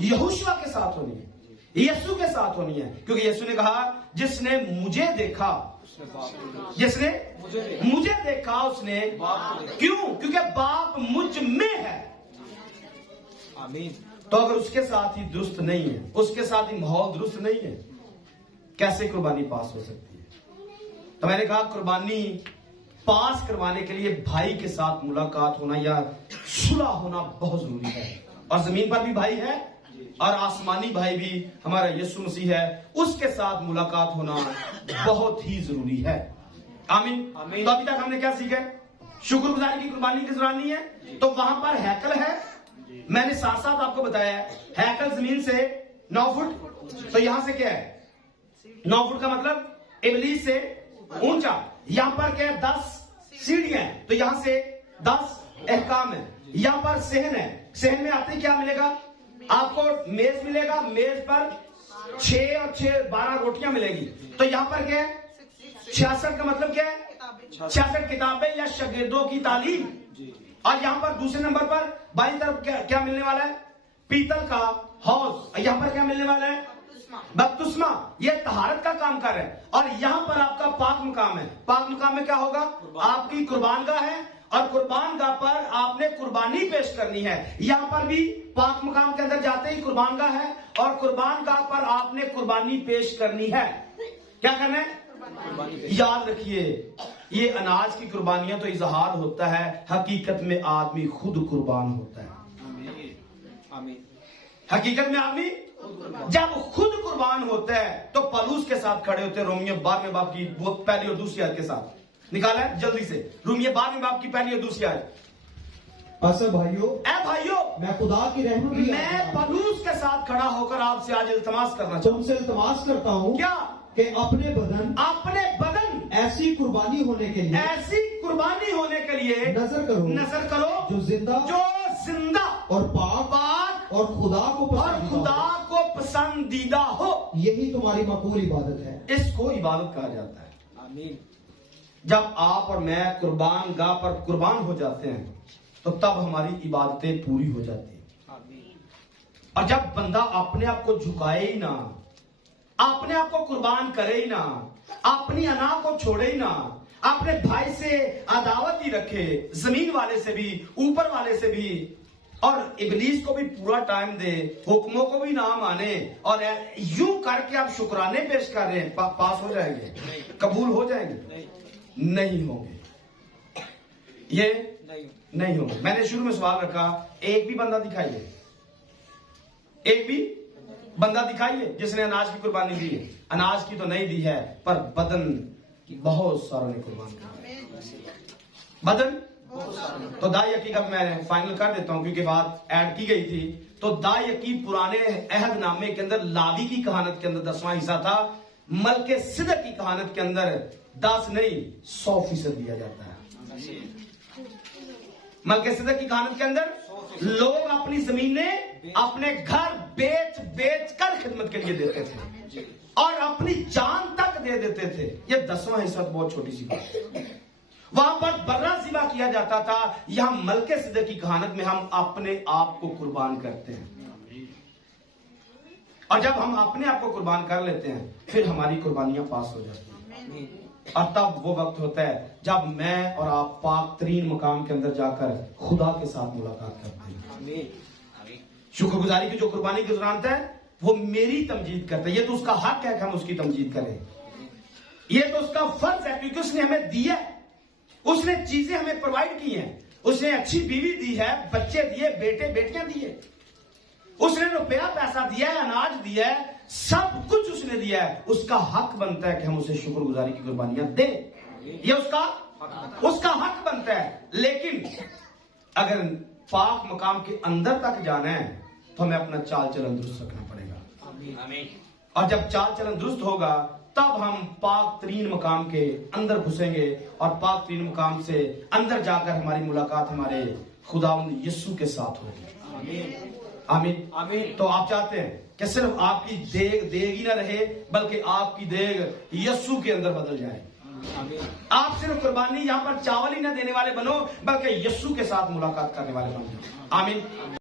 यहोशवा के साथ होनी है, यीशु के साथ होनी है। क्योंकि यीशु ने कहा जिसने मुझे देखा, जिसने मुझे देखा उसने, क्यों? क्योंकि बाप मुझ में है। आमीन। तो अगर उसके साथ ही दुरुस्त नहीं है, उसके साथ ही माहौल दुरुस्त नहीं है, कैसे कुर्बानी पास हो सकती है? तो मैंने कहा कुर्बानी पास करवाने के लिए भाई के साथ मुलाकात होना या सुलह होना बहुत जरूरी है। और जमीन पर भी भाई है और आसमानी भाई भी हमारा यीशु मसीह है, उसके साथ मुलाकात होना बहुत ही जरूरी है। आमीन। तो अभी तक हमने क्या सीखा? शुक्रगुजारी की कुर्बानी किस रानी है? तो वहां पर हैकल है, मैंने साथ साथ आपको बताया हैकल जमीन से 9 फुट, तो यहां से क्या है? 9 फुट का मतलब इबलीस से ऊंचा। यहां पर क्या है? 10 सीढ़ियां हैं, तो यहां से 10 अहकाम है। यहां पर सहन है, सहन में आते क्या मिलेगा आपको? मेज मिलेगा, मेज पर 6 और 6 12 रोटियां मिलेगी। तो यहां पर क्या है? 66 का मतलब क्या है? 66 किताबें या शागिर्दों की तालीम। और यहां पर दूसरे नंबर पर बाईं तरफ क्या मिलने वाला है? पीतल का हौज। यहां पर क्या मिलने वाला है? बपतिस्मा ये तहारत का काम कर रहे हैं। और यहाँ पर आपका पाक मकाम है। पाक मकाम में क्या होगा? आपकी कुर्बानगाह है और कुर्बानगाह पर आपने कुर्बानी पेश करनी है। यहाँ पर भी पाक मकाम के अंदर जाते ही कुर्बानगाह है और कुर्बानगाह पर आपने कुर्बानी पेश करनी है। क्या करना है? याद रखिए, ये अनाज की कुर्बानियां तो इजहार होता है, हकीकत में आदमी खुद कुर्बान होता है। हकीकत में आदमी जब खुद कुर्बान होता है तो पलूस के साथ खड़े होते हैं। रोमियो 12वें बाब की पहली और दूसरी आयत के साथ निकाला है जल्दी से। रोमियो 12वें बाब की पहली और दूसरी आयत। असल भाइयों, ऐ भाइयों, मैं खुदा की रहमत की मैं पलूस के साथ खड़ा होकर आपसे आज इल्तमास करना चाहता हूं। तुमसे इल्तमास करता हूँ क्या? कि अपने बदन ऐसी कुर्बानी होने के लिए नजर करो जो जिंदा और पाक और खुदा को पसंदीदा हो। यही तुम्हारी मकबूल इबादत है। इसको इबादत कहा जाता है। जब आप और मैं कुर्बानगाह पर कुर्बान हो जाते हैं तो तब हमारी इबादतें पूरी हो जाती हैं। और जब बंदा अपने आप को झुकाए ही ना, अपने आप को कुर्बान करे ही ना, अपनी अना को छोड़े ही ना, अपने भाई से अदावत ही रखे, जमीन वाले से भी, ऊपर वाले से भी, और इबलीस को भी पूरा टाइम दे, हुक्मों को भी ना माने, और यूं करके आप शुक्राने पेश कर रहे हैं, पास हो जाएंगे? कबूल हो जाएंगे? नहीं होंगे। ये नहीं होंगे। मैंने शुरू में सवाल रखा, एक भी बंदा दिखाइए, एक भी बंदा दिखाइए जिसने अनाज की कुर्बानी दी है। अनाज की तो नहीं दी है, पर बदन बहुत सारों ने कुर्बान किया। बदन तो दाई हकीकत मैं फाइनल कर देता हूं क्योंकि बात ऐड की गई थी। तो दाई हकीकत पुराने अहदनामे के अंदर लावी की कहानत के अंदर 10वां हिस्सा था। मलके सिदक की कहानत के अंदर 10 नहीं 100% दिया जाता है। मलके सिदक की कहानत के अंदर लोग अपनी जमीनें, अपने घर बेच कर खिदमत के लिए देते थे और अपनी जान तक दे देते थे। ये 10वां हिस्सा बहुत छोटी सी बात है। वहां पर बर्रा ज़िबा किया जाता था। यहां मलके सिदक की कहानत में हम अपने आप को कुर्बान करते हैं। और जब हम अपने आप को कुर्बान कर लेते हैं फिर हमारी कुर्बानियां पास हो जाती हैं। और तब वो वक्त होता है जब मैं और आप पाक तरीन मकाम के अंदर जाकर खुदा के साथ मुलाकात करते हैं। शुक्रगुजारी की जो कुर्बानी की जरूरत है वो मेरी तमजीद करता है। ये तो उसका हक है कि हम उसकी तमजीद करें। ये तो उसका फर्ज है क्योंकि उसने हमें दिया, उसने चीजें हमें प्रोवाइड की हैं। उसने अच्छी बीवी दी है, बच्चे दिए, बेटे बेटियां दिए, उसने रुपया पैसा दिया है, अनाज दिया है, सब कुछ उसने दिया है। उसका हक बनता है कि हम उसे शुक्रगुजारी की कुर्बानियां दें। ये उसका हक बनता है। लेकिन अगर पाक मकाम के अंदर तक जाना है तो हमें अपना चाल चलन दुरुस्त रखना पड़ेगा। और जब चाल चलन दुरुस्त होगा तब हम पाक तरीन मकाम के अंदर घुसेंगे और पाक तरीन मकाम से अंदर जाकर हमारी मुलाकात हमारे खुदावंद यीशु के साथ होगी। आमीन आमीन। तो आप चाहते हैं कि सिर्फ आपकी देग ही ना रहे बल्कि आपकी देग यीशु के अंदर बदल जाए। आप सिर्फ कुर्बानी यहाँ पर चावल ही ना देने वाले बनो बल्कि यीशु के साथ मुलाकात करने वाले बनो। आमीन।